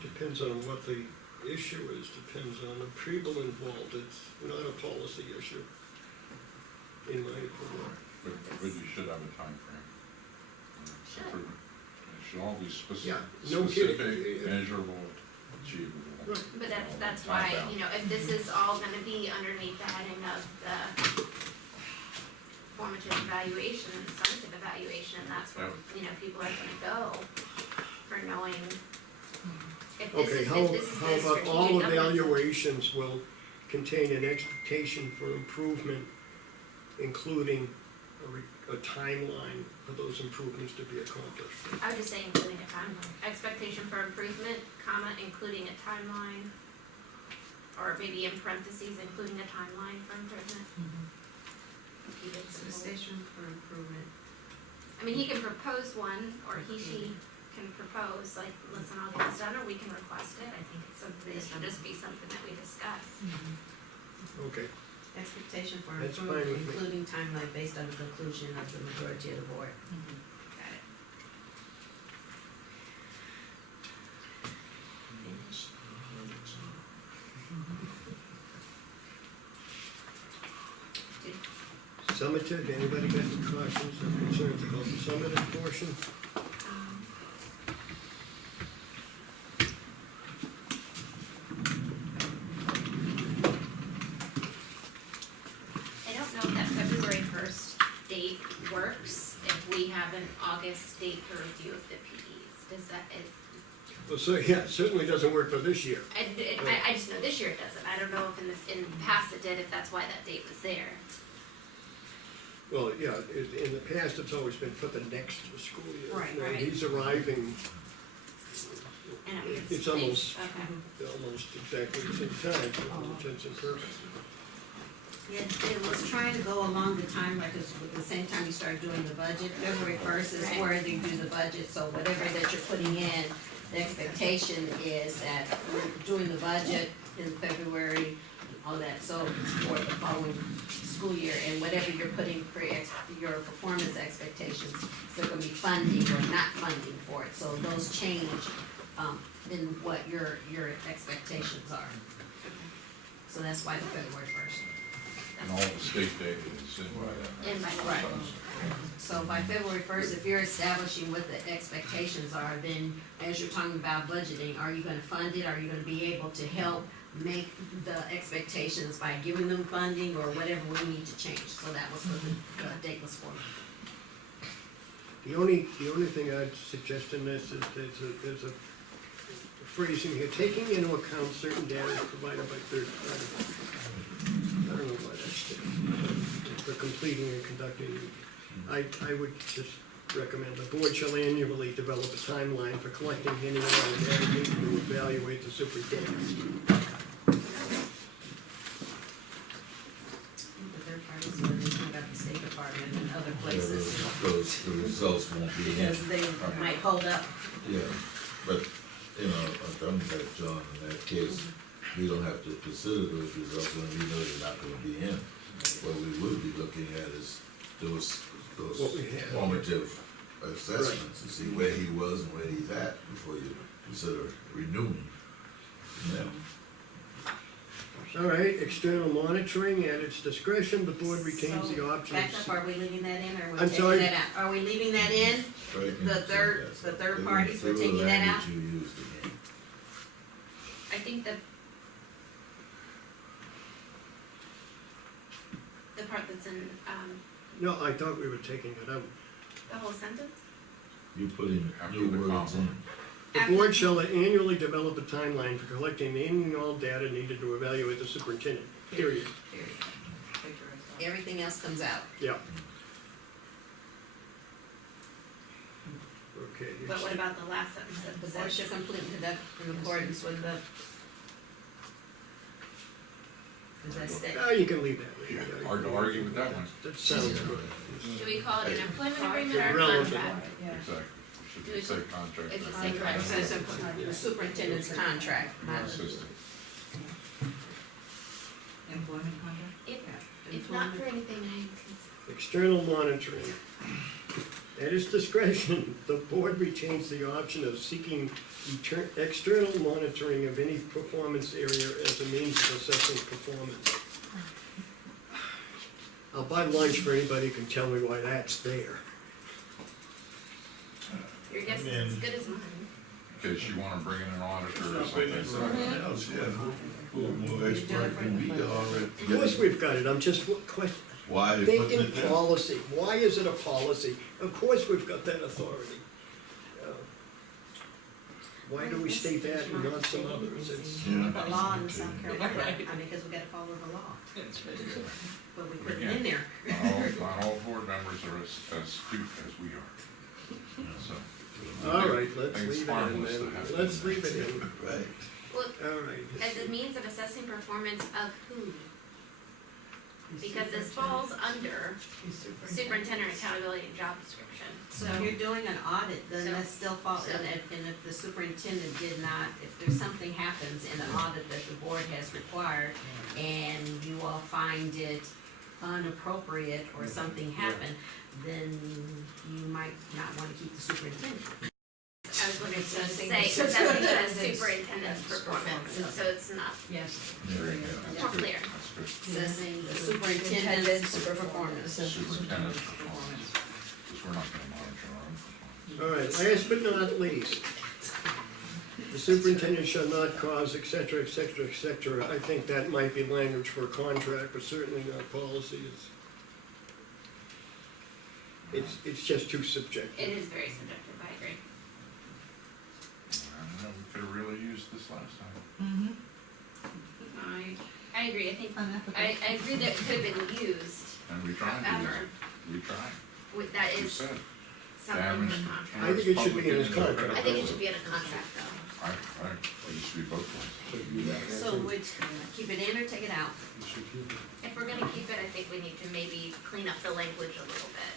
Depends on what the issue is, depends on the people involved, it's not a policy issue, in my opinion. you should have a timeframe. Should. Improvement. It should all be Yeah, no specific, kidding. measurable, achievable. Right. But that's why, you know, if this is all gonna be underneath the heading of the formative evaluation and summative evaluation, and that's where, you know, people are gonna go for knowing if this Okay, is, how if this is the about strategic all governance. evaluations will contain an expectation for improvement, including a timeline for those improvements to be accomplished? I would just say including a timeline, expectation for improvement, comma, including a timeline, or maybe in parentheses, including a timeline for improvement. Keep it simple. Expectation for improvement. I mean, he can propose one, or she can propose, like, listen, I'll get this done, or we can request it, I think it's something, it should just be something that we discuss. Okay, Expectation for That's fine improvement, with me. including timeline based on the conclusion of the majority of the board. Got it. Finish. summative, anybody got any cautions or concerns about the summative portion? I don't know if that February first date works if we have an August date for review of the PEs. Does that, Well, so, yeah, it certainly doesn't work for this year. I just know this year it doesn't. I don't know if in the past it did, if that's why that date was there. Well, yeah, in the past, it's always been for the next school year. Right, Now, right. he's arriving And It's almost- Okay. almost exactly the same time, for all intents and purposes. It was trying to go along the time, like, it's at the same time you start doing the budget, February first is Right. where they do the budget, so whatever that you're putting in, the expectation is that we're doing the budget in February, all that, so it's for the following school year, and whatever you're putting for your performance expectations, is there gonna be funding or not funding for it, so those change, in what your expectations are. So that's why the February first. And all the state data is in by that. In by the Right. process. So by February first, if you're establishing what the expectations are, then as you're talking about budgeting, are you gonna fund it? Are you gonna be able to help make the expectations by giving them funding or whatever we need to change? So that was what the date was for. The only thing I'd suggest in this is there's a phrase in here, taking into account certain data provided by third parties. I don't know why that's there. For completing and conducting. I would just recommend the board shall annually develop a timeline for collecting any and all data needed to evaluate the superintendent. The third parties, so they think about the State Department and other places, Those, the results won't be in. because they might hold up. Yeah, but, you know, I'm like John, in that case, we don't have to consider those results when we know they're not gonna be in. What we would be looking at is those What we have. formative assessments to see where he was and where he's at before you consider renewing. Yeah. All right, external monitoring at its discretion, the board retains the So, option back of. up, are we leaving that in, or are we I'm taking sorry? that out? Are we leaving that in? Right, The and so third- that's- the third they parties, we're will taking that language out? You used again. I think the part that's in, No, I thought we were taking it out. the whole sentence? You put in After new the words comma. in. The board shall annually develop a timeline for collecting any and all data needed to evaluate the superintendent, period. Everything else comes out. Yeah. Okay. But what about the last sentence that The board says? shall complete and conduct in accordance with the. Does that stay? Oh, you can leave that. Hard to argue with that one. That sounds good. Do we call it an employment agreement or a Relevant. contract? Yeah. Exactly. Should Do we it- say contract? it should or say contract? It says the superintendent's contract, not. Assistant. Employment contract? If not for anything, I External monitoring. At its discretion, the board retains the option of seeking external monitoring of any performance area as a means of assessing performance. I'll buy lunch for anybody who can tell me why that's there. your guess is Man. as good as mine. In case you wanna bring in an auditor or something. Something else, yeah, who more expert than we already. Of course we've got it, I'm just Why they putting thinking it there? policy. Why is it a policy? Of course we've got that authority. Why do we state that and not some others? It's, Yeah. The law in South Carolina, I mean, because we gotta follow the law, but we put it in there. Not all board members are as astute as we are, so. all right, let's I think it's leave it in harmless to then. have it Let's in there. leave it in. Right. Well, All right. as a means of assessing performance of who? Because this falls under superintendent accountability and job description. So if you're doing an audit, then So- that still falls, so- and if the superintendent did not, if there's something happens in an audit that the board has required, and you all find it inappropriate or something happened, then you might not wanna keep the superintendent. I was looking to say, Assessing assessing the superintendent's superintendent's performance, so it's not Yes. There you more clear. That's good. Assessing the superintendent's performance. Superintendent's performance, because we're not gonna monitor our own performance. All right, last but not least, the superintendent shall not cause, et cetera, et cetera, et cetera. I think that might be language for a contract, but certainly not policy. It's just too subjective. It is very subjective, I agree. I don't know, we could have really used this last time. Mm-hmm. I agree, I think, Unethical. I agree that it could have been used, And we tried to use however, it, we tried, that you is said. something in the Damage. contract. I think it should be in his contract. I think it should be in a contract though. Right, it used to be both ways. So would keep it in or take it out? If we're gonna keep it, I think we need to maybe clean up the language a little bit.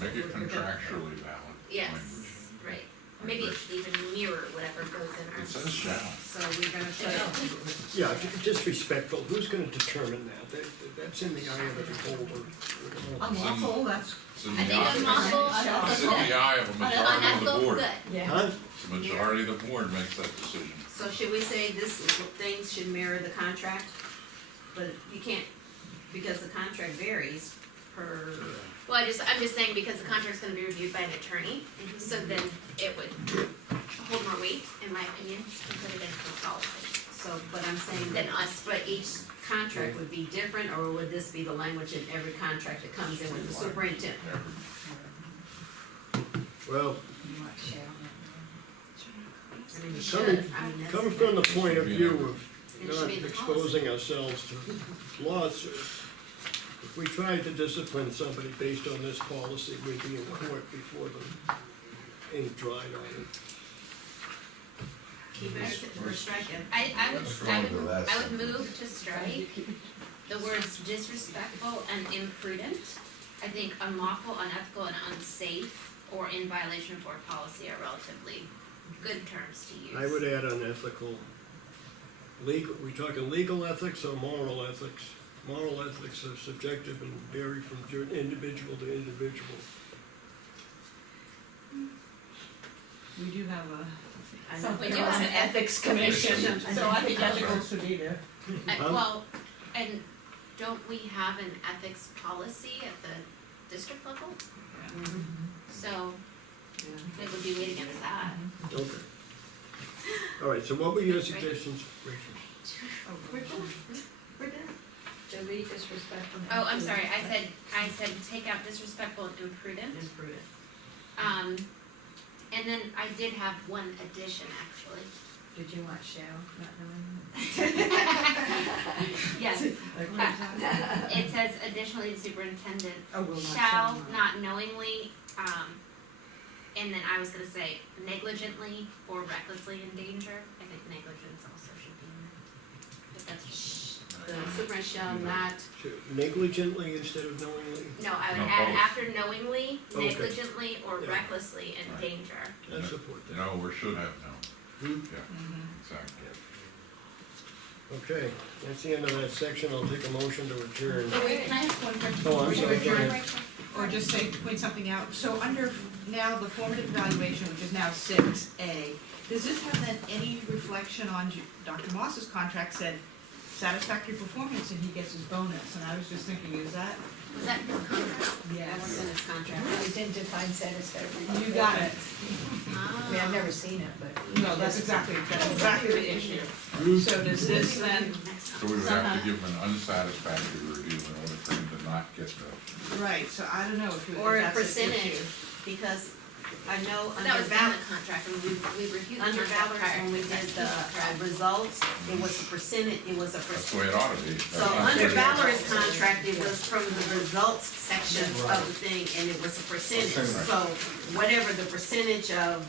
Make it contractually valid Yes, language. right. Maybe it should even mirror whatever goes in It our. says shall. So we're gonna put, Yeah, just respectful. Who's gonna determine that? That's in the eye of the beholder. Unlawful, that's. It's in I the think eye, unlawful, it's in the eye of a majority of the unethical, board. good. Yeah. Huh? The majority of the board makes that decision. so should we say this is what things should mirror the contract? But you can't because the contract varies per, Well, I'm just saying because the contract's gonna be reviewed by an attorney, so then it would hold more weight, in my opinion, to put it into policy so, but I'm saying than that, us. but each contract would be different, or would this be the language in every contract that comes in with the superintendent? Well, You want shall, I mean, it coming, should, I mean, that's. coming from the point of view It of should not be in the exposing ourselves to lawsuits, if we tried to discipline somebody based on this policy, we'd be in court before the ink dried on it. Keep it or strike it. I would, What's I wrong with would, the last I would sentence? move to strike the words disrespectful and imprudent. I think unlawful, unethical, and unsafe, or in violation of board policy are relatively good terms to use. I would add unethical. Legal, we talking legal ethics or moral ethics? Moral ethics are subjective and vary from individual to individual. We do have a, I know. something We do on have the an ethics commission, so I think ethical ethical should be there. Huh? Well, and don't we have an ethics policy at the district level? So it would be weighed against that. Okay. All right, so what were your suggestions, Rachel? To be disrespectful. Oh, I'm sorry, I said take out disrespectful and imprudent. Imprudent. And then I did have one addition, actually. Did you want shall, not knowing? Yes, Like, what is that? it says additionally, the superintendent Oh, will not, shall not knowingly, and then I was gonna say negligently or recklessly endanger. I think negligence also should be in there. But that's just, The superintendent shall not, Negligently instead of knowingly? no, I would No, add both. after knowingly, Okay. negligently, or Yeah. recklessly Right. endanger. I support that. No, or should have known, Hmm? yeah, Mhm. exactly. Okay, that's the end of that section. I'll take a motion to adjourn. Oh, wait, can I ask one question? Oh, I'm before sorry, you go adjourn? ahead. Or just say, point something out, so under now the formative evaluation, which is now 6A, does this have then any reflection on Dr. Moss's contract said satisfactory performance and he gets his bonus, and I was just thinking, is that? Was that his contract? that was in his contract. We didn't define satisfactory. You got it. I mean, I've never seen it, but. No, that's exactly the issue. So does this then, So we would have to give him an unsatisfactory review in order for him to not get the, right, so I don't know if Or a that's an percentage, issue. because I know That under was in Val, the contract, and we reviewed the under contract Valor's, prior when we to did the that. results, it was a percentage, it was a that's the way percentage. it ought to be. So That's not under the way it- Valor's contract, it was from the results section of the thing, and it was a percentage. Percentage. So whatever the percentage of,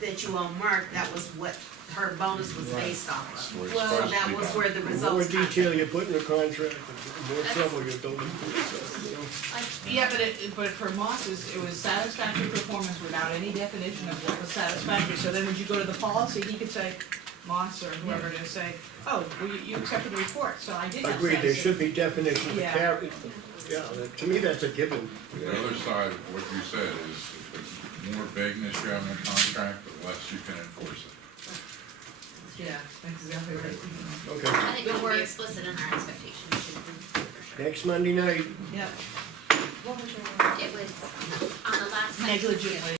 that you all marked, that was what her bonus was based off That's of. the way it's So supposed to that be was done. where the The more results. detail you put in a contract, the more trouble you're building for yourself, you know? Yeah, but for Moss's, it was satisfactory performance without any definition of what was satisfactory, so then when you go to the policy, he could say, Moss or whoever to say, oh, well, you accepted the report, so I did have Agreed, there satisfactory. should be definition of Yeah. carry. Yeah, to me, that's a given. The other side of what you said is, the more vagueness you have in a contract, the less you can enforce it. Yeah, that's exactly right. Okay, I think Good we'll work. be explicit in our expectations, for sure. next Monday night, Yep. It was on the last sentence. Negligently.